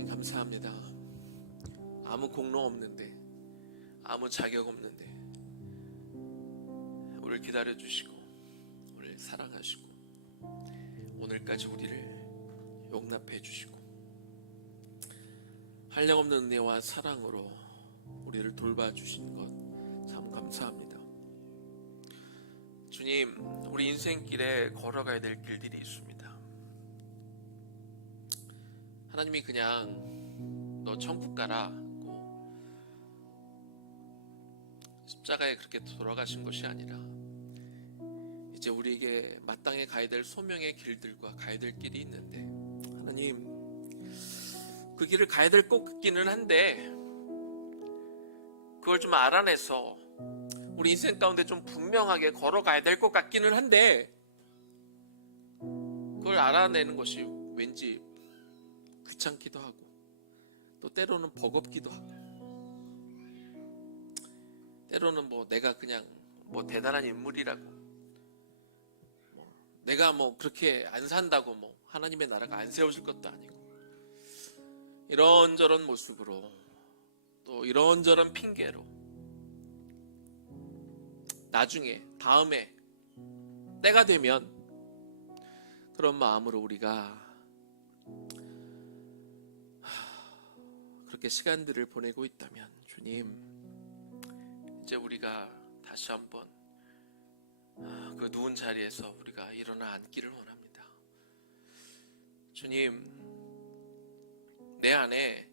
감사합니다. 아무 공로 없는데, 아무 자격 없는데 우리를 기다려 주시고, 우리를 사랑하시고, 오늘까지 우리를 용납해 주시고, 한량없는 은혜와 사랑으로 우리를 돌봐주신 것 참 감사합니다. 주님, 우리 인생길에 걸어가야 될 길들이 있습니다. 하나님이 그냥 너 천국 가라 십자가에 그렇게 돌아가신 것이 아니라 이제 우리에게 마땅히 가야 될 소명의 길들과 가야 될 길이 있는데, 하나님 그 길을 가야 될 것 같기는 한데 그걸 좀 알아내서 우리 인생 가운데 좀 분명하게 걸어가야 될 것 같기는 한데, 그걸 알아내는 것이 왠지 귀찮기도 하고 또 때로는 버겁기도 하고, 때로는 내가 그냥 대단한 인물이라고, 내가 그렇게 안 산다고 하나님의 나라가 안 세워질 것도 아니고, 이런저런 모습으로 또 이런저런 핑계로 나중에 다음에 때가 되면 그런 마음으로 우리가 그렇게 시간들을 보내고 있다면 주님, 이제 우리가 다시 한번 그 누운 자리에서 우리가 일어나 앉기를 원합니다. 주님, 내 안에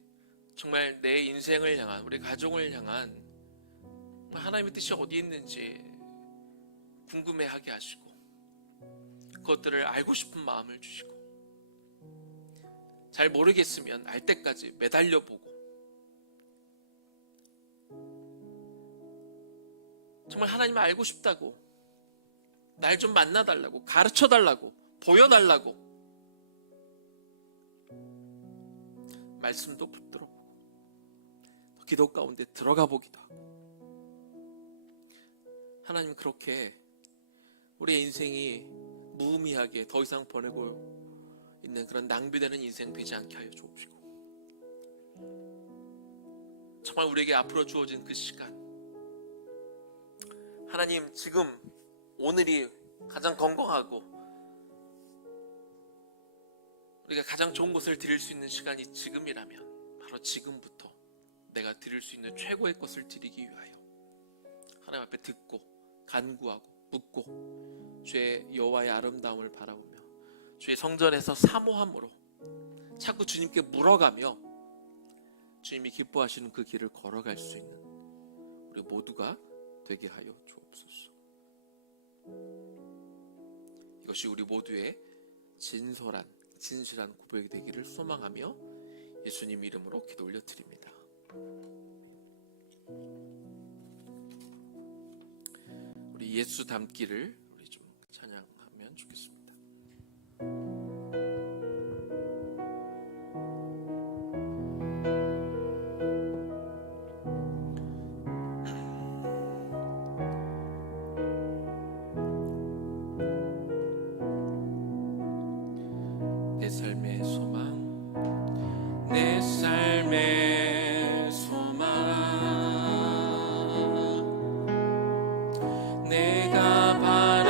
정말 내 인생을 향한, 우리 가족을 향한 하나님의 뜻이 어디 있는지 궁금해하게 하시고 그것들을 알고 싶은 마음을 주시고, 잘 모르겠으면 알 때까지 매달려 보고, 정말 하나님을 알고 싶다고, 날 좀 만나달라고, 가르쳐달라고, 보여달라고 말씀도 붙들어 보고 기도 가운데 들어가 보기도 하고, 하나님 그렇게 우리의 인생이 무의미하게 더 이상 보내고 있는 그런 낭비되는 인생 되지 않게 하여 주옵시고, 정말 우리에게 앞으로 주어진 그 시간, 하나님 지금 오늘이 가장 건강하고 우리가 가장 좋은 것을 드릴 수 있는 시간이 지금이라면 바로 지금부터 내가 드릴 수 있는 최고의 것을 드리기 위하여 하나님 앞에 듣고 간구하고 묻고 주의 여호와의 아름다움을 바라보며 주의 성전에서 사모함으로 자꾸 주님께 물어가며 주님이 기뻐하시는 그 길을 걸어갈 수 있는 우리 모두가 되게 하여 주옵소서. 이것이 우리 모두의 진실한 고백이 되기를 소망하며 예수님 이름으로 기도 올려드립니다. 우리 예수 닮기를 우리 좀 찬양하면 좋겠습니다. 내 삶의 소망, 내 삶의 소망, 내가 바라는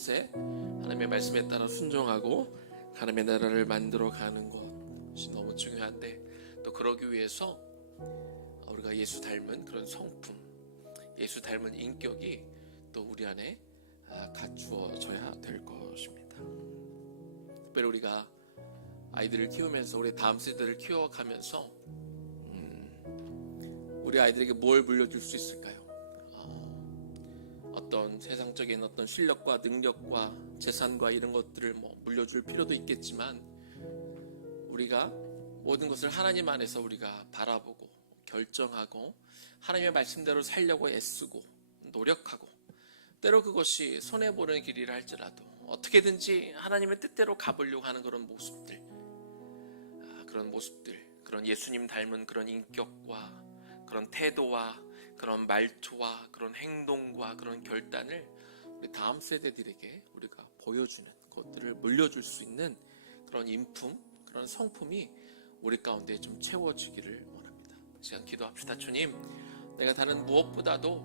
뜻에 하나님의 말씀에 따라 순종하고 하나님의 나라를 만들어가는 것이 너무 중요한데, 또 그러기 위해서 우리가 예수 닮은 그런 성품, 예수 닮은 인격이 또 우리 안에 갖추어져야 될 것입니다. 특별히 우리가 아이들을 키우면서, 우리 다음 세대를 키워가면서 우리 아이들에게 뭘 물려줄 수 있을까요? 어떤 세상적인 어떤 실력과 능력과 재산과 이런 것들을 물려줄 필요도 있겠지만, 우리가 모든 것을 하나님 안에서 우리가 바라보고 결정하고 하나님의 말씀대로 살려고 애쓰고 노력하고, 때로 그것이 손해보는 길이라 할지라도 어떻게든지 하나님의 뜻대로 가보려고 하는 그런 모습들, 그런 예수님 닮은 그런 인격과 그런 태도와 그런 말투와 그런 행동과 그런 결단을 우리 다음 세대들에게 우리가 보여주는 것들을 물려줄 수 있는 그런 인품, 그런 성품이 우리 가운데 좀 채워지기를 원합니다. 시간 기도합시다. 주님, 내가 다른 무엇보다도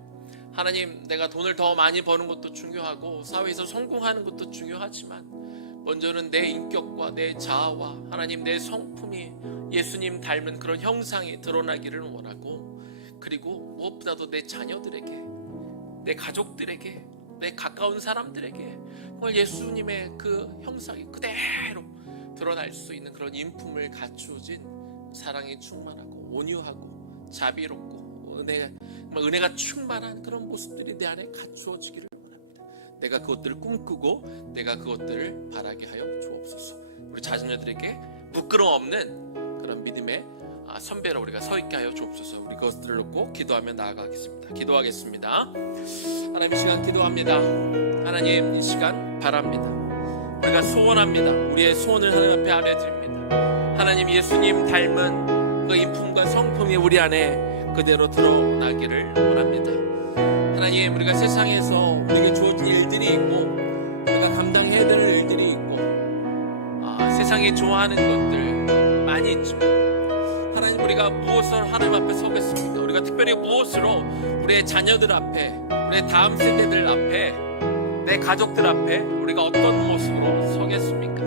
하나님, 내가 돈을 더 많이 버는 것도 중요하고 사회에서 성공하는 것도 중요하지만 먼저는 내 인격과 내 자아와 하나님 내 성품이 예수님 닮은 그런 형상이 드러나기를 원하고, 그리고 무엇보다도 내 자녀들에게, 내 가족들에게, 내 가까운 사람들에게 정말 예수님의 그 형상이 그대로 드러날 수 있는 그런 인품을 갖추어진 사랑이 충만하고 온유하고 자비롭고 은혜가 충만한 그런 모습들이 내 안에 갖추어지기를 원합니다. 내가 그것들을 꿈꾸고 내가 그것들을 바라게 하여 주옵소서. 우리 자녀들에게 부끄러움 없는 그런 믿음의 선배로 우리가 서 있게 하여 주옵소서. 우리 그것들을 놓고 기도하며 나아가겠습니다. 기도하겠습니다. 하나님, 이 시간 기도합니다. 하나님, 이 시간 바랍니다. 우리가 소원합니다. 우리의 소원을 하나님 앞에 알려드립니다. 하나님, 예수님 닮은 그 인품과 성품이 우리 안에 그대로 드러나기를 원합니다. 하나님, 우리가 세상에서 우리에게 주어진 일들이 있고 우리가 감당해야 될 일들이 있고 세상이 좋아하는 것들 많이 있지만, 하나님, 우리가 무엇으로 하나님 앞에 서겠습니까? 우리가 특별히 무엇으로 우리의 자녀들 앞에, 우리의 다음 세대들 앞에, 내 가족들 앞에 우리가 어떤 모습으로 서겠습니까?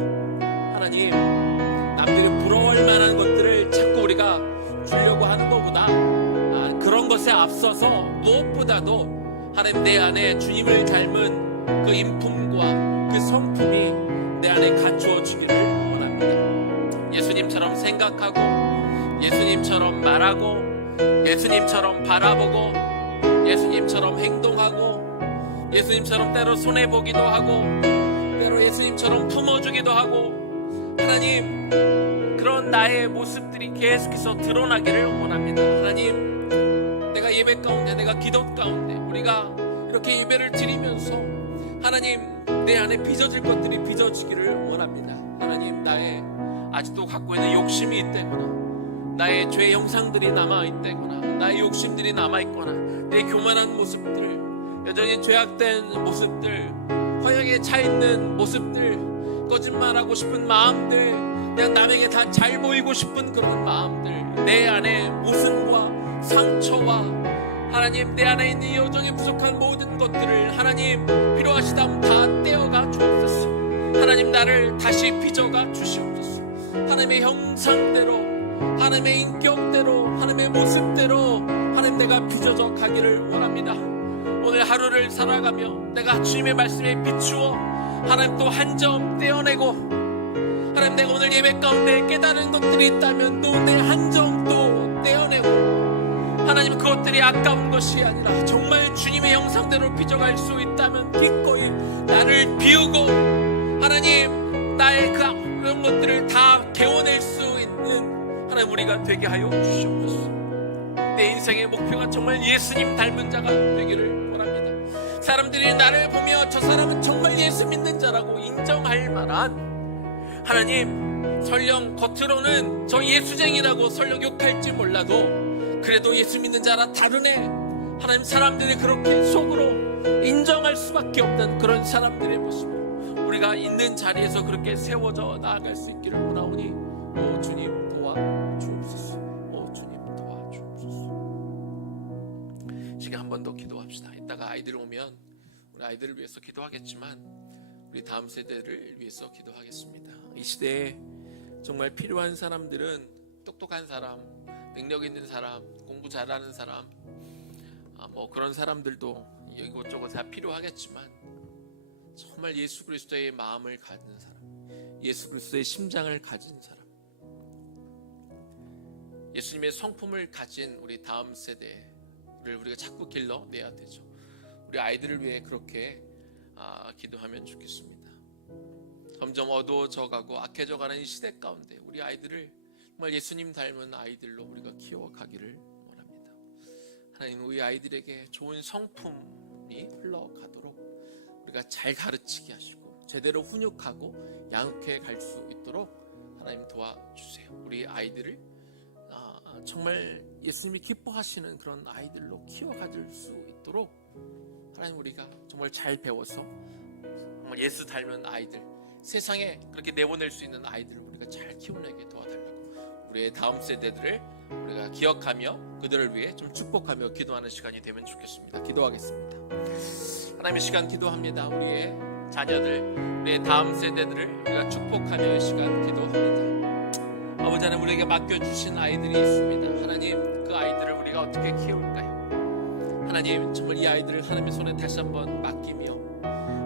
하나님, 남들이 부러워할 만한 것들을 자꾸 우리가 주려고 하는 것보다 그런 것에 앞서서 무엇보다도 하나님, 내 안에 주님을 닮은 그 인품과 그 성품이 내 안에 갖추어지기를 원합니다. 예수님처럼 생각하고, 예수님처럼 말하고, 예수님처럼 바라보고, 예수님처럼 행동하고, 예수님처럼 때로 손해보기도 하고, 때로 예수님처럼 품어주기도 하고, 하나님, 그런 나의 모습들이 계속해서 드러나기를 원합니다. 하나님, 내가 예배 가운데, 내가 기도 가운데 우리가 이렇게 예배를 드리면서 하나님, 내 안에 빚어질 것들이 빚어지기를 원합니다. 하나님, 나의 아직도 갖고 있는 욕심이 있다거나, 나의 죄의 형상들이 남아있다거나, 나의 욕심들이 남아있거나, 내 교만한 모습들, 여전히 죄악된 모습들, 허영에 차있는 모습들, 거짓말하고 싶은 마음들, 그냥 남에게 다 잘 보이고 싶은 그런 마음들, 내 안에 모순과 상처와 하나님, 내 안에 있는 여전히 부족한 모든 것들을 하나님, 필요하시다면 다 떼어가 주옵소서. 하나님, 나를 다시 빚어가 주시옵소서. 하나님의 형상대로, 하나님의 인격대로, 하나님의 모습대로 하나님, 내가 빚어져 가기를 원합니다. 오늘 하루를 살아가며 내가 주님의 말씀에 비추어 하나님 또 한 점 떼어내고, 하나님, 내가 오늘 예배 가운데 깨달은 것들이 있다면 또 내 한 점 또 떼어내고, 하나님, 그것들이 아까운 것이 아니라 정말 주님의 형상대로 빚어갈 수 있다면 기꺼이 나를 비우고 하나님, 나의 그런 것들을 다 개워낼 수 있는 하나님, 우리가 되게 하여 주시옵소서. 내 인생의 목표가 정말 예수님 닮은 자가 되기를 원합니다. 사람들이 나를 보며 저 사람은 정말 예수 믿는 자라고 인정할 만한, 하나님, 설령 겉으로는 저 예수쟁이라고 설령 욕할지 몰라도 그래도 예수 믿는 자라 다르네, 하나님, 사람들이 그렇게 속으로 인정할 수밖에 없는 그런 사람들의 모습으로 우리가 있는 자리에서 그렇게 세워져 나아갈 수 있기를 원하오니, 오 주님 도와주옵소서. 오 주님 도와주옵소서. 시간 한 번 더 기도합시다. 이따가 아이들 오면 우리 아이들을 위해서 기도하겠지만, 우리 다음 세대를 위해서 기도하겠습니다. 이 시대에 정말 필요한 사람들은 똑똑한 사람, 능력 있는 사람, 공부 잘하는 사람, 뭐 그런 사람들도 이것저것 다 필요하겠지만 정말 예수 그리스도의 마음을 가진 사람, 예수 그리스도의 심장을 가진 사람, 예수님의 성품을 가진 우리 다음 세대를 우리가 자꾸 길러내야 되죠. 우리 아이들을 위해 그렇게 기도하면 좋겠습니다. 점점 어두워져가고 악해져가는 이 시대 가운데 우리 아이들을 정말 예수님 닮은 아이들로 우리가 키워가기를 원합니다. 하나님, 우리 아이들에게 좋은 성품이 흘러가도록 우리가 잘 가르치게 하시고 제대로 훈육하고 양육해 갈 수 있도록 하나님 도와주세요. 우리 아이들을 정말 예수님이 기뻐하시는 그런 아이들로 키워가질 수 있도록 하나님, 우리가 정말 잘 배워서 정말 예수 닮은 아이들, 세상에 그렇게 내보낼 수 있는 아이들을 우리가 잘 키워내게 도와달라고, 우리의 다음 세대들을 우리가 기억하며 그들을 위해 좀 축복하며 기도하는 시간이 되면 좋겠습니다. 기도하겠습니다. 하나님, 이 시간 기도합니다. 우리의 자녀들, 우리의 다음 세대들을 우리가 축복하며 이 시간 기도합니다. 아버지 하나님, 우리에게 맡겨주신 아이들이 있습니다. 하나님, 그 아이들을 우리가 어떻게 키울까요? 하나님, 정말 이 아이들을 하나님의 손에 다시 한번 맡기며,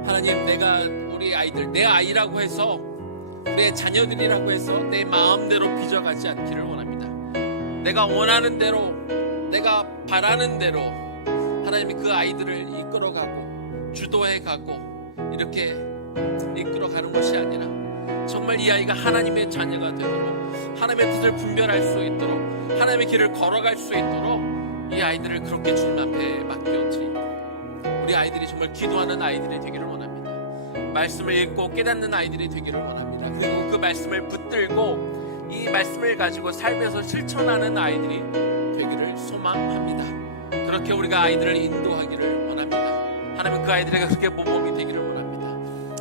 하나님, 내가 우리 아이들, 내 아이라고 해서, 우리의 자녀들이라고 해서 내 마음대로 빚어가지 않기를 원합니다. 내가 원하는 대로, 내가 바라는 대로 하나님이 그 아이들을 이끌어가고 주도해가고 이렇게 이끌어가는 것이 아니라 정말 이 아이가 하나님의 자녀가 되도록, 하나님의 뜻을 분별할 수 있도록, 하나님의 길을 걸어갈 수 있도록 이 아이들을 그렇게 주님 앞에 맡겨드리고, 우리 아이들이 정말 기도하는 아이들이 되기를 원합니다. 말씀을 읽고 깨닫는 아이들이 되기를 원합니다. 그리고 그 말씀을 붙들고 이 말씀을 가지고 삶에서 실천하는 아이들이 되기를 소망합니다. 그렇게 우리가 아이들을 인도하기를 원합니다. 하나님, 그 아이들에게 그렇게 모범이 되기를 원합니다.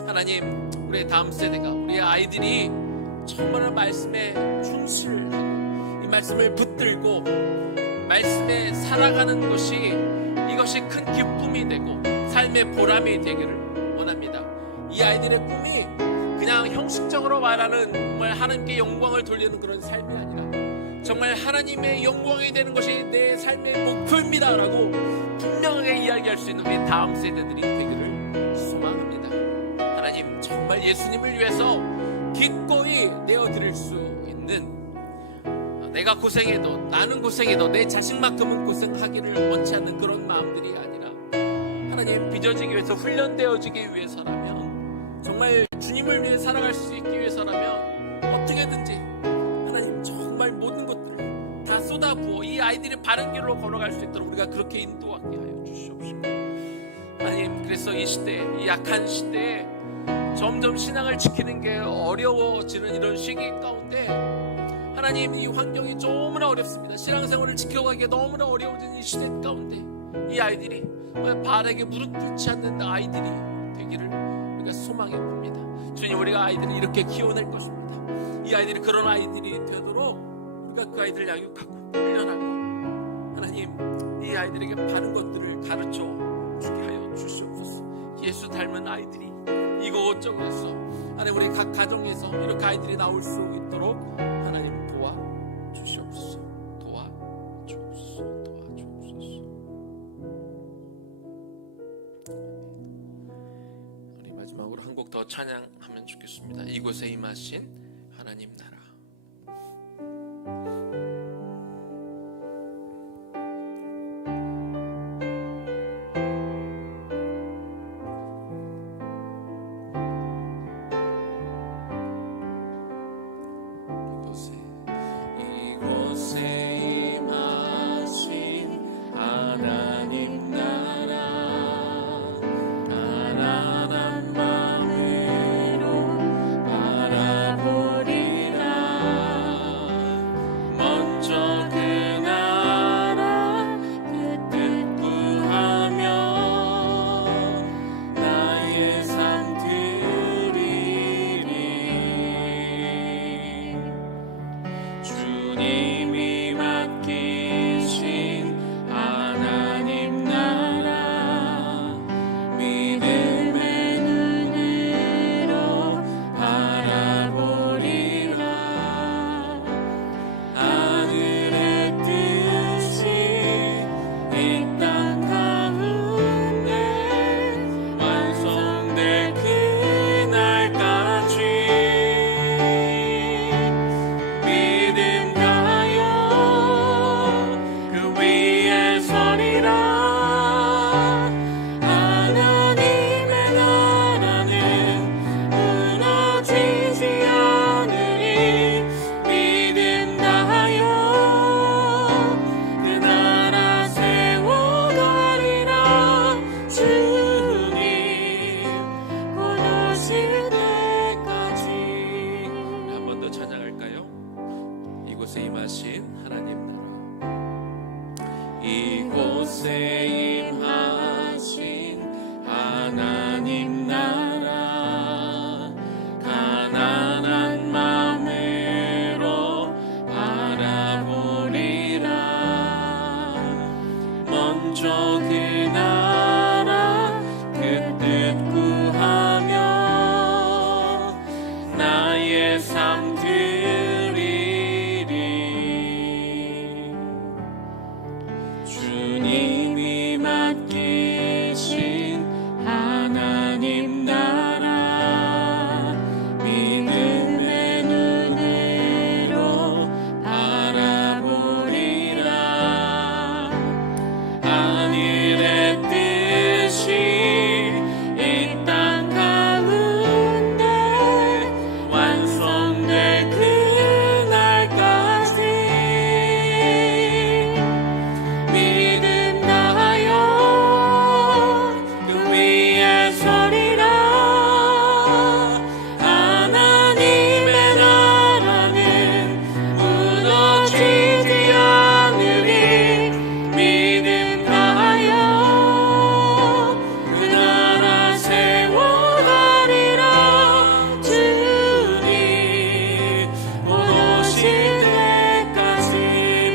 하나님, 우리의 다음 세대가, 우리의 아이들이 정말 말씀에 충실하고 이 말씀을 붙들고 말씀에 살아가는 것이, 이것이 큰 기쁨이 되고 삶의 보람이 되기를 원합니다. 이 아이들의 꿈이 그냥 형식적으로 말하는 정말 하나님께 영광을 돌리는 그런 삶이 아니라 정말 하나님의 영광이 되는 것이 내 삶의 목표입니다 라고 분명하게 이야기할 수 있는 우리 다음 세대들이 되기를 소망합니다. 하나님, 정말 예수님을 위해서 기꺼이 내어드릴 수 있는, 내가 고생해도, 나는 고생해도 내 자식만큼은 고생하기를 원치 않는 그런 마음들이 아니라 하나님, 빚어지기 위해서, 훈련되어지기 위해서라면, 정말 주님을 위해 살아갈 수 있기 위해서라면 어떻게든지 하나님, 정말 모든 것들을 다 쏟아부어 이 아이들이 바른 길로 걸어갈 수 있도록 우리가 그렇게 인도하게 하여 주시옵시고, 하나님, 그래서 이 시대, 이 약한 시대에 점점 신앙을 지키는 게 어려워지는 이런 시기 가운데 하나님, 이 환경이 너무나 어렵습니다. 신앙생활을 지켜가기가 너무나 어려워진 이 시대 가운데 이 아이들이 바알에게 무릎 꿇지 않는 아이들이 되기를 우리가 소망해 봅니다. 주님, 우리가 아이들을 이렇게 키워낼 것입니다. 이 아이들이 그런 아이들이 되도록 우리가 그 아이들을 양육하고 훈련하고, 하나님, 이 아이들에게 바른 것들을 가르쳐 주게 하여 주시옵소서. 예수 닮은 아이들이 이곳저곳에서, 하나님, 우리 각 가정에서 이렇게 아이들이 나올 수 있도록 하나님 도와주시옵소서. 도와주옵소서. 우리 마지막으로 한 곡 더 찬양하면 좋겠습니다. 이곳에 임하신 하나님 나라. 바라보리라 이곳에 임하신 하나님 나라, 이곳에 임하신 하나님 나라, 가난한 맘으로 바라보리라. 먼저 그 나라 그 뜻 구하며 나의 삶 드리리. 주님이 맡기신 하나님 나라, 믿음의 눈으로 바라보리라. 하늘의 뜻이 이 땅 가운데 완성될 그날까지 믿음 다하여 그 위에 서리라. 하나님의 나라는 무너지지 않으리. 믿음 다하여 그 나라 세워가리라. 주님 곧 오실 때까지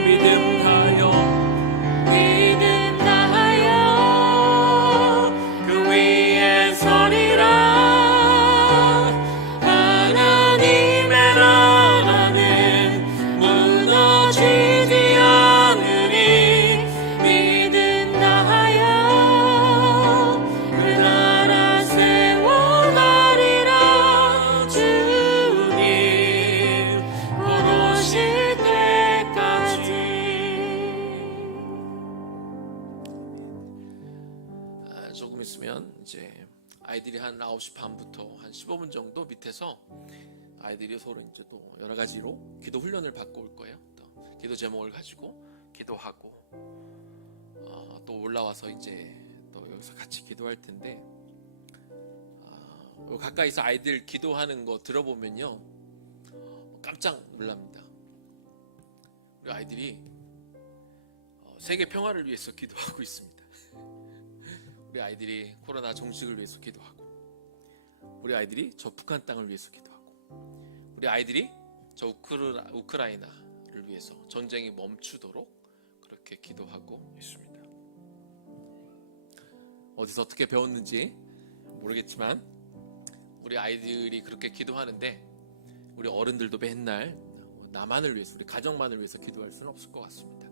믿음 다하여 그 위에 서리라. 하나님의 나라는 무너지지 않으리. 믿음 다하여 그 나라 세워가리라. 주님 곧 오실 때까지. 조금 있으면 이제 아이들이 한 9시 반부터 한 15분 정도 밑에서 아이들이 서로 이제 또 여러 가지로 기도 훈련을 받고 올 거예요. 또 기도 제목을 가지고 기도하고 또 올라와서 이제 또 여기서 같이 기도할 텐데, 가까이서 아이들 기도하는 거 들어보면요 깜짝 놀랍니다. 우리 아이들이 세계 평화를 위해서 기도하고 있습니다. 우리 아이들이 코로나 종식을 위해서 기도하고, 우리 아이들이 저 북한 땅을 위해서 기도하고, 우리 아이들이 저 우크라이나를 위해서 전쟁이 멈추도록 그렇게 기도하고 있습니다. 어디서 어떻게 배웠는지 모르겠지만 우리 아이들이 그렇게 기도하는데, 우리 어른들도 맨날 나만을 위해서, 우리 가정만을 위해서 기도할 수는 없을 것 같습니다.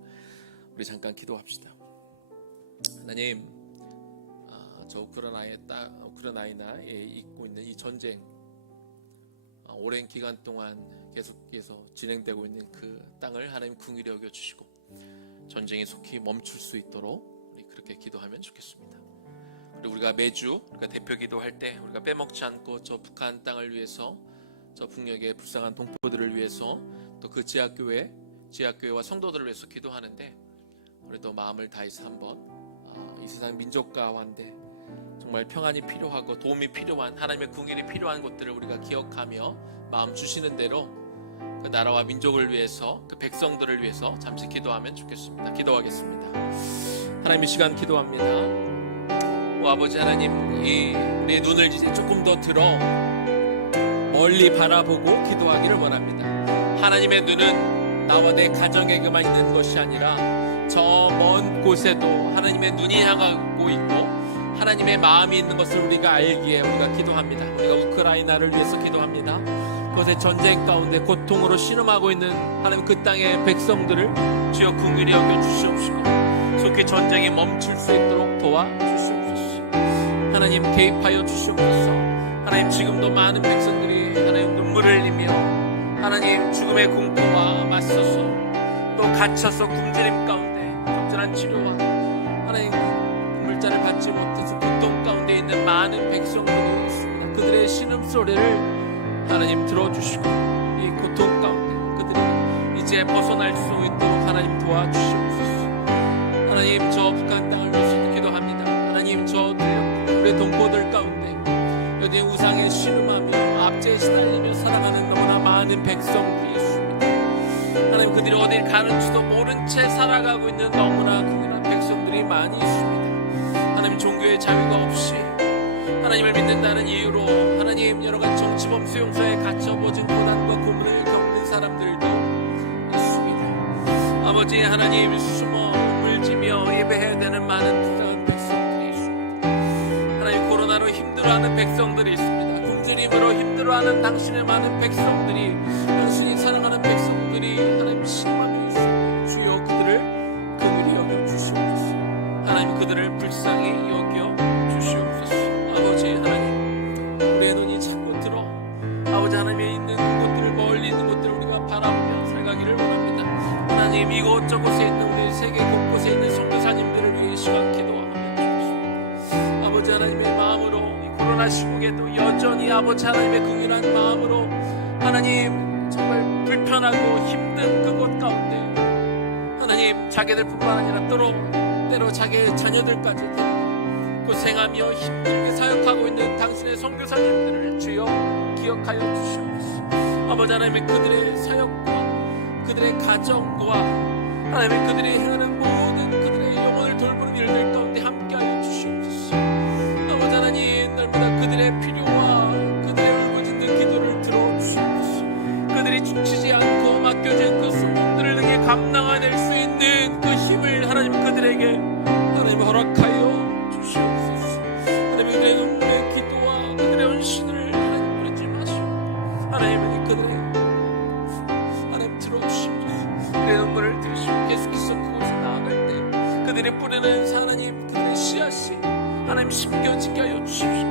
우리 잠깐 기도합시다. 하나님, 저 우크라이나에 있고 있는 이 전쟁, 오랜 기간 동안 계속해서 진행되고 있는 그 땅을 하나님 긍휼히 여겨 주시고 전쟁이 속히 멈출 수 있도록 우리 그렇게 기도하면 좋겠습니다. 그리고 우리가 매주 우리가 대표 기도할 때 우리가 빼먹지 않고 저 북한 땅을 위해서, 저 북녘의 불쌍한 동포들을 위해서, 또 그 지하교회와 성도들을 위해서 기도하는데, 우리도 마음을 다해서 한번 이 세상 민족 가운데 정말 평안이 필요하고 도움이 필요한, 하나님의 긍휼이 필요한 것들을 우리가 기억하며 마음 주시는 대로 그 나라와 민족을 위해서, 그 백성들을 위해서 잠시 기도하면 좋겠습니다. 기도하겠습니다. 하나님, 이 시간 기도합니다. 오 아버지 하나님, 우리의 눈을 이제 조금 더 들어 멀리 바라보고 기도하기를 원합니다. 하나님의 눈은 나와 내 가정에게만 있는 것이 아니라 저 먼 곳에도 하나님의 눈이 향하고 있고 하나님의 마음이 있는 것을 우리가 알기에 우리가 기도합니다. 우리가 우크라이나를 위해서 기도합니다. 그것의 전쟁 가운데 고통으로 신음하고 있는 하나님 그 땅의 백성들을 주여 긍휼히 여겨 주시옵시고 속히 전쟁이 멈출 수 있도록 도와주시옵소서. 하나님 개입하여 주시옵소서. 하나님 지금도 많은 백성들이 하나님 눈물을 흘리며 하나님 죽음의 공포와 맞서서 또 갇혀서 굶주림 가운데 적절한 치료와 하나님 물자를 받지 못해서 고통 가운데 있는 많은 백성들이 있습니다. 그들의 신음소리를 하나님 들어주시고 이 고통 가운데 그들이 이제 벗어날 수 있도록 하나님 도와주시옵소서. 하나님 저 북한 땅을 위해서 기도합니다. 하나님 저 우리 동포들 가운데 여기 우상에 신음하며 압제에 시달리며 살아가는 너무나 많은 백성들이 있습니다. 하나님 그들이 어딜 가는지도 모른 채 살아가고 있는 너무나 극렬한 백성들이 많이 있습니다. 하나님 종교의 자유가 없이 하나님을 믿는다는 이유로 하나님 여러가지 정치범 수용소에 갇혀버진 고난과 고문을 겪는 사람들도 있습니다. 아버지 하나님 숨어 울지며 예배해야 되는 많은 백성들이 있습니다. 하나님 코로나로 힘들어하는 백성들이 있습니다. 굶주림으로 힘들어하는 당신의 많은 백성들이 당신이 사랑하는 백성들이 하나님 실망이 있습니다. 주여 그들을 긍휼히 여겨주시옵소서. 하나님 그들을 불쌍히 여겨주시옵소서. 아버지 하나님 우리의 눈이 자꾸 들어 아버지 하나님의 있는 그곳들을 멀리 있는 곳들을 우리가 바라보며 살가기를 원합니다. 하나님 이곳저곳에 있는 우리 세계 곳곳에 있는 선교사님들을 위해 시간 기도하며 주옵소서. 아버지 하나님의 마음으로 이 코로나 시국에도 여전히 아버지 하나님의 긍휼한 마음으로 하나님 정말 불편하고 힘든 그곳 가운데 하나님 자기들뿐만 아니라 때로 자기의 자녀들까지 고생하며 힘들게 사역하고 있는 당신의 선교사님들을 주여 기억하여 주시옵소서. 아버지 하나님 그들의 사역과 그들의 가정과 하나님 그들이 행하는 모든 그들의 영혼을 돌보는 일들 가운데 함께하여 주시옵소서. 아버지 하나님 날마다 그들의 필요와 그들의 울부짖는 기도를 들어주시옵소서. 그들이 지치지 않고 맡겨진 그 소명들을 능히 감당해낼 수 있는 그 힘을 하나님 그들에게 하나님 허락하여 주시옵소서. 하나님 그들의 눈물의 기도와 그들의 헌신을 하나님 버리지 마시고 하나님은 그들의 하나님 들어주시옵소서. 그들의 눈물을 들으시고 계속해서 그곳에 나아갈 때 그들이 뿌리는 하나님 그들의 씨앗이 하나님 심겨지게 하여 주십시오.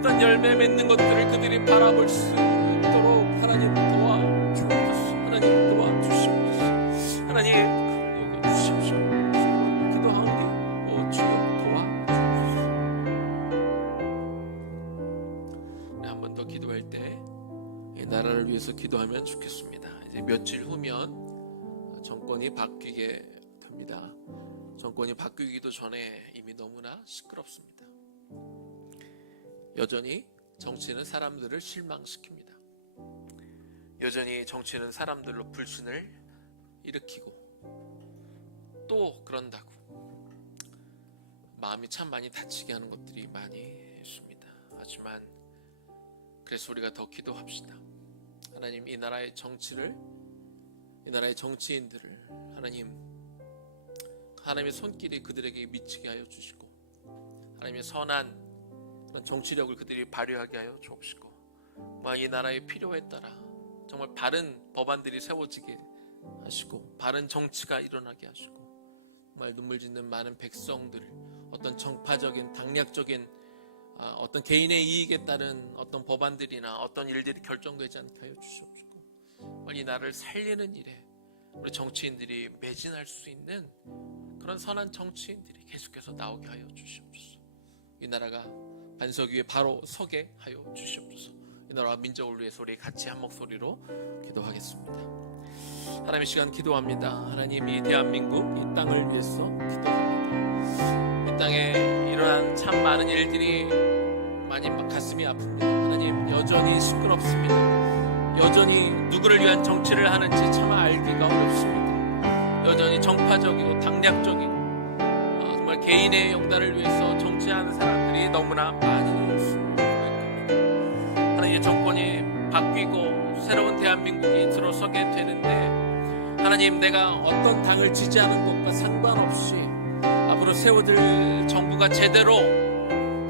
어떤 열매 맺는 것들을 그들이 바라볼 수 있도록 하나님 도와주옵소서. 하나님 도와주시옵소서. 하나님 그를 여겨주십시오. 기도하오니 주여 도와주옵소서. 우리 한 번 더 기도할 때 이 나라를 위해서 기도하면 좋겠습니다. 이제 며칠 후면 정권이 바뀌게 됩니다. 정권이 바뀌기도 전에 이미 너무나 시끄럽습니다. 여전히 정치는 사람들을 실망시킵니다. 여전히 정치는 사람들로 불신을 일으키고 또 그런다고 마음이 참 많이 다치게 하는 것들이 많이 있습니다. 하지만 그래서 우리가 더 기도합시다. 하나님 이 나라의 정치를 이 나라의 정치인들을 하나님의 손길이 그들에게 미치게 하여 주시고 하나님의 선한 그런 정치력을 그들이 발휘하게 하여 주옵시고 이 나라의 필요에 따라 정말 바른 법안들이 세워지게 하시고 바른 정치가 일어나게 하시고 정말 눈물 짓는 많은 백성들 어떤 정파적인 당략적인 어떤 개인의 이익에 따른 어떤 법안들이나 어떤 일들이 결정되지 않게 하여 주시옵시고 이 나라를 살리는 일에 우리 정치인들이 매진할 수 있는 그런 선한 정치인들이 계속해서 나오게 하여 주시옵소서. 이 나라가 반석 위에 바로 서게 하여 주시옵소서. 이 나라와 민족을 위해서 우리 같이 한 목소리로 기도하겠습니다. 하나님의 시간 기도합니다. 하나님 이 대한민국 이 땅을 위해서 기도합니다. 이 땅에 일어난 참 많은 일들이 많이 가슴이 아픕니다. 하나님 여전히 시끄럽습니다. 여전히 누구를 위한 정치를 하는지 참 알기가 어렵습니다. 여전히 정파적이고 당략적이고 정말 개인의 영달을 위해서 정치하는 사람들이 너무나 많이 있습니다. 하나님의 정권이 바뀌고 새로운 대한민국이 들어서게 되는데 하나님 내가 어떤 당을 지지하는 것과 상관없이 앞으로 세워질 정부가 제대로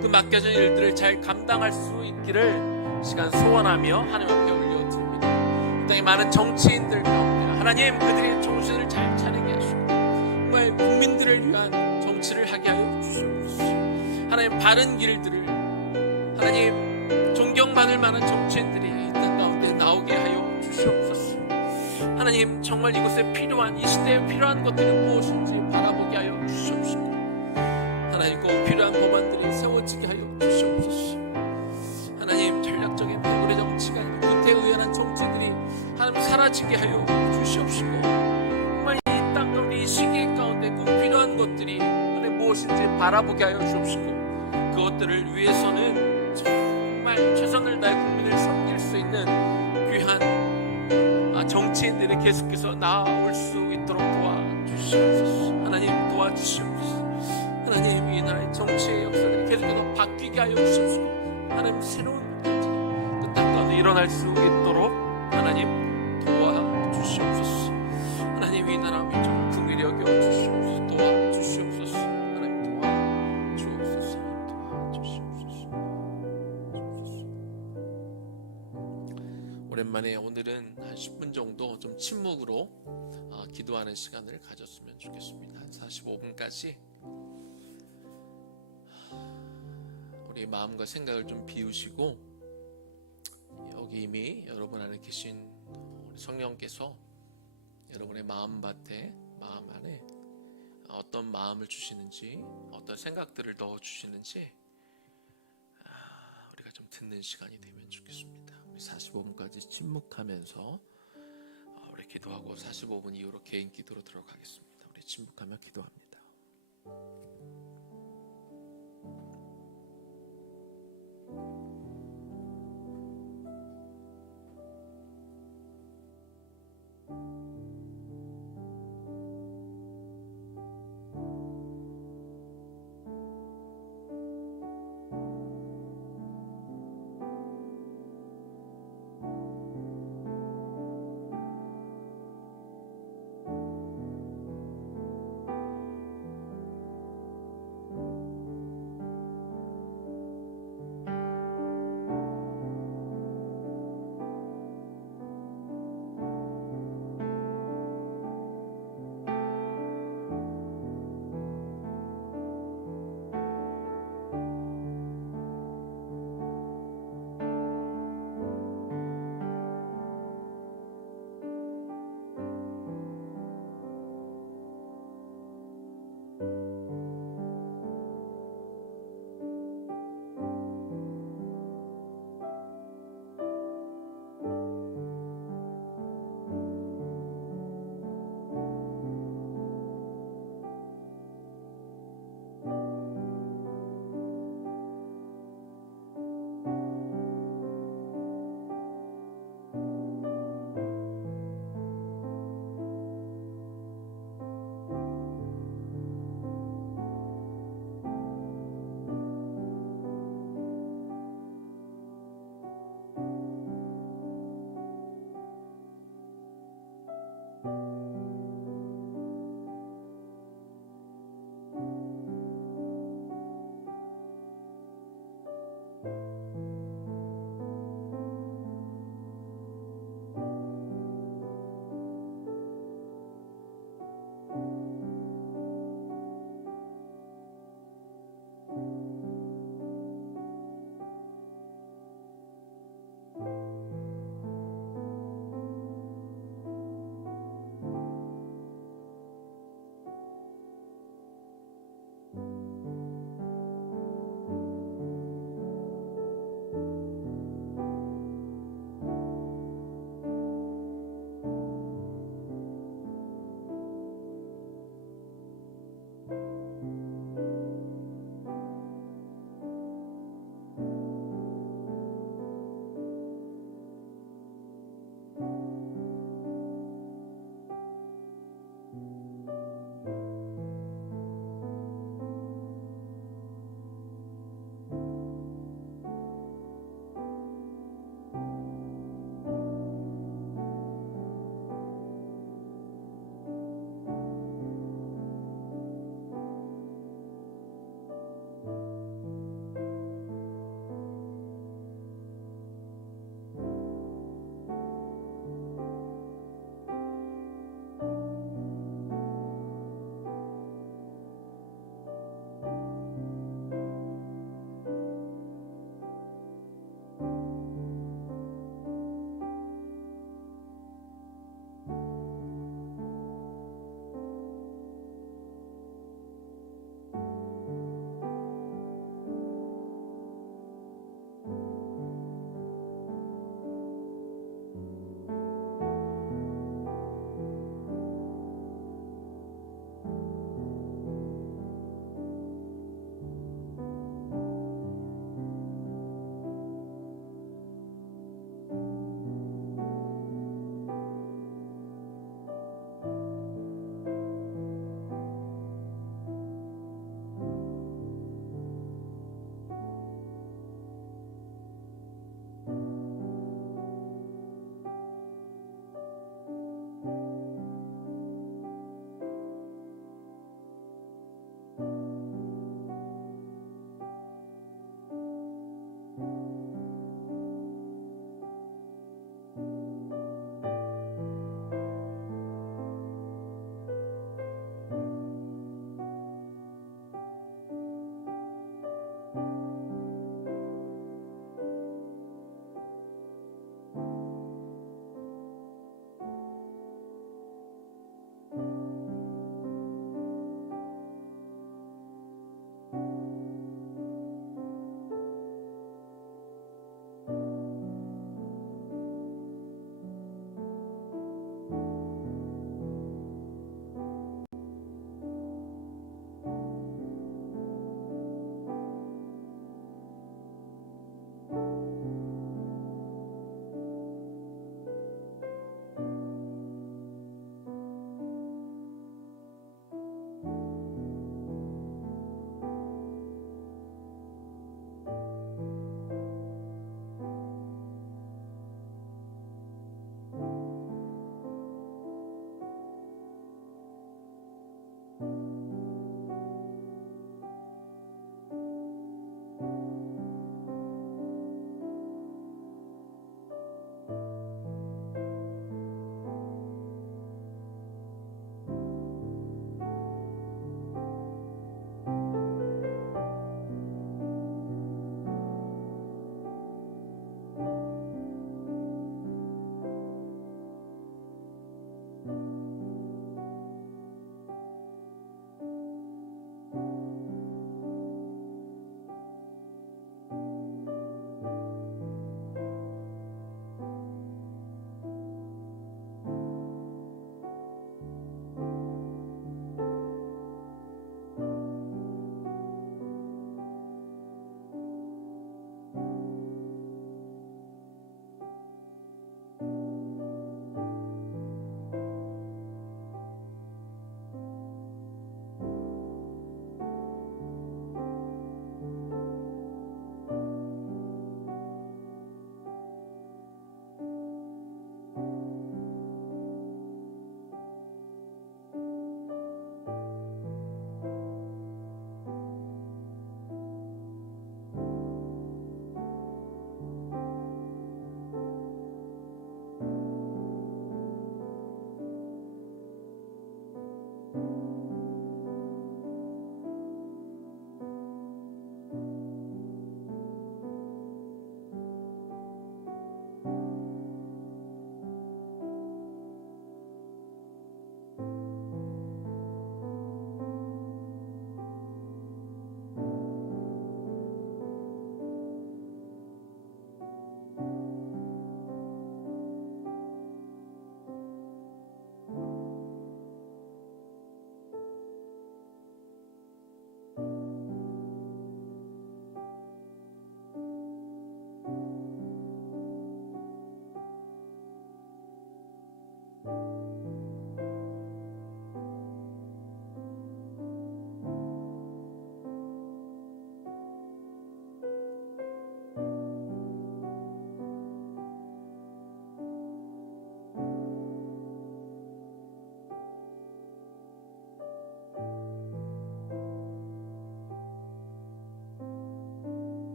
그 맡겨진 일들을 잘 감당할 수 있기를 시간 소원하며 하나님 앞에 올려드립니다. 이 땅에 많은 정치인들 가운데 하나님 그들의 정신을 잘 차리게 하시고 정말 국민들을 위한 정치를 하게 하여 주시옵소서. 하나님 바른 길들을 하나님 존경받을 만한 정치인들이 이 땅 가운데 나오게 하여 주시옵소서. 하나님 정말 이곳에 필요한 이 시대에 필요한 것들이 무엇인지 바라보게 하여 주시옵시고 하나님 꼭 필요한 법안들이 세워지게 하여 주시옵소서. 하나님 전략적인 배후의 정치가 아니라 구태의연한 정치들이 하나님 사라지게 하여 주시옵시고 정말 이 땅 가운데 이 시기 가운데 꼭 필요한 것들이 하나님 무엇인지 바라보게 하여 주옵시고 그것들을 위해서는 정말 최선을 다해 국민을 섬길 수 있는 귀한 정치 장애인들이 계속해서 나올 수 있도록 도와주시옵소서. 하나님 도와주시옵소서. 하나님 이 나라의 정치의 역사들이 계속해서 바뀌게 하여 주시옵소서. 하나님 새로운 그 땅 가운데 일어날 수 있도록 하나님 도와주시옵소서. 하나님 이 나라 민족을 긍휼히 여겨 주시옵소서. 도와주시옵소서. 하나님 도와주옵소서. 도와주시옵소서. 오랜만에 오늘은 한 10분 정도 좀 침묵으로 기도하는 시간을 가졌으면 좋겠습니다. 한 45분까지 우리 마음과 생각을 좀 비우시고, 여기 이미 여러분 안에 계신 우리 성령께서 여러분의 마음밭에, 마음 안에 어떤 마음을 주시는지, 어떤 생각들을 넣어주시는지 우리가 좀 듣는 시간이 되면 좋겠습니다. 우리 45분까지 침묵하면서 우리 기도하고 45분 이후로 개인 기도로 들어가겠습니다. 우리 침묵하며 기도합니다.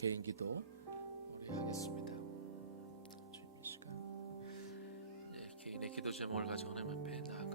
개인 기도 우리 하겠습니다. 주님 이 시간 개인의 기도 제목을 가지고 하나님 앞에 나아가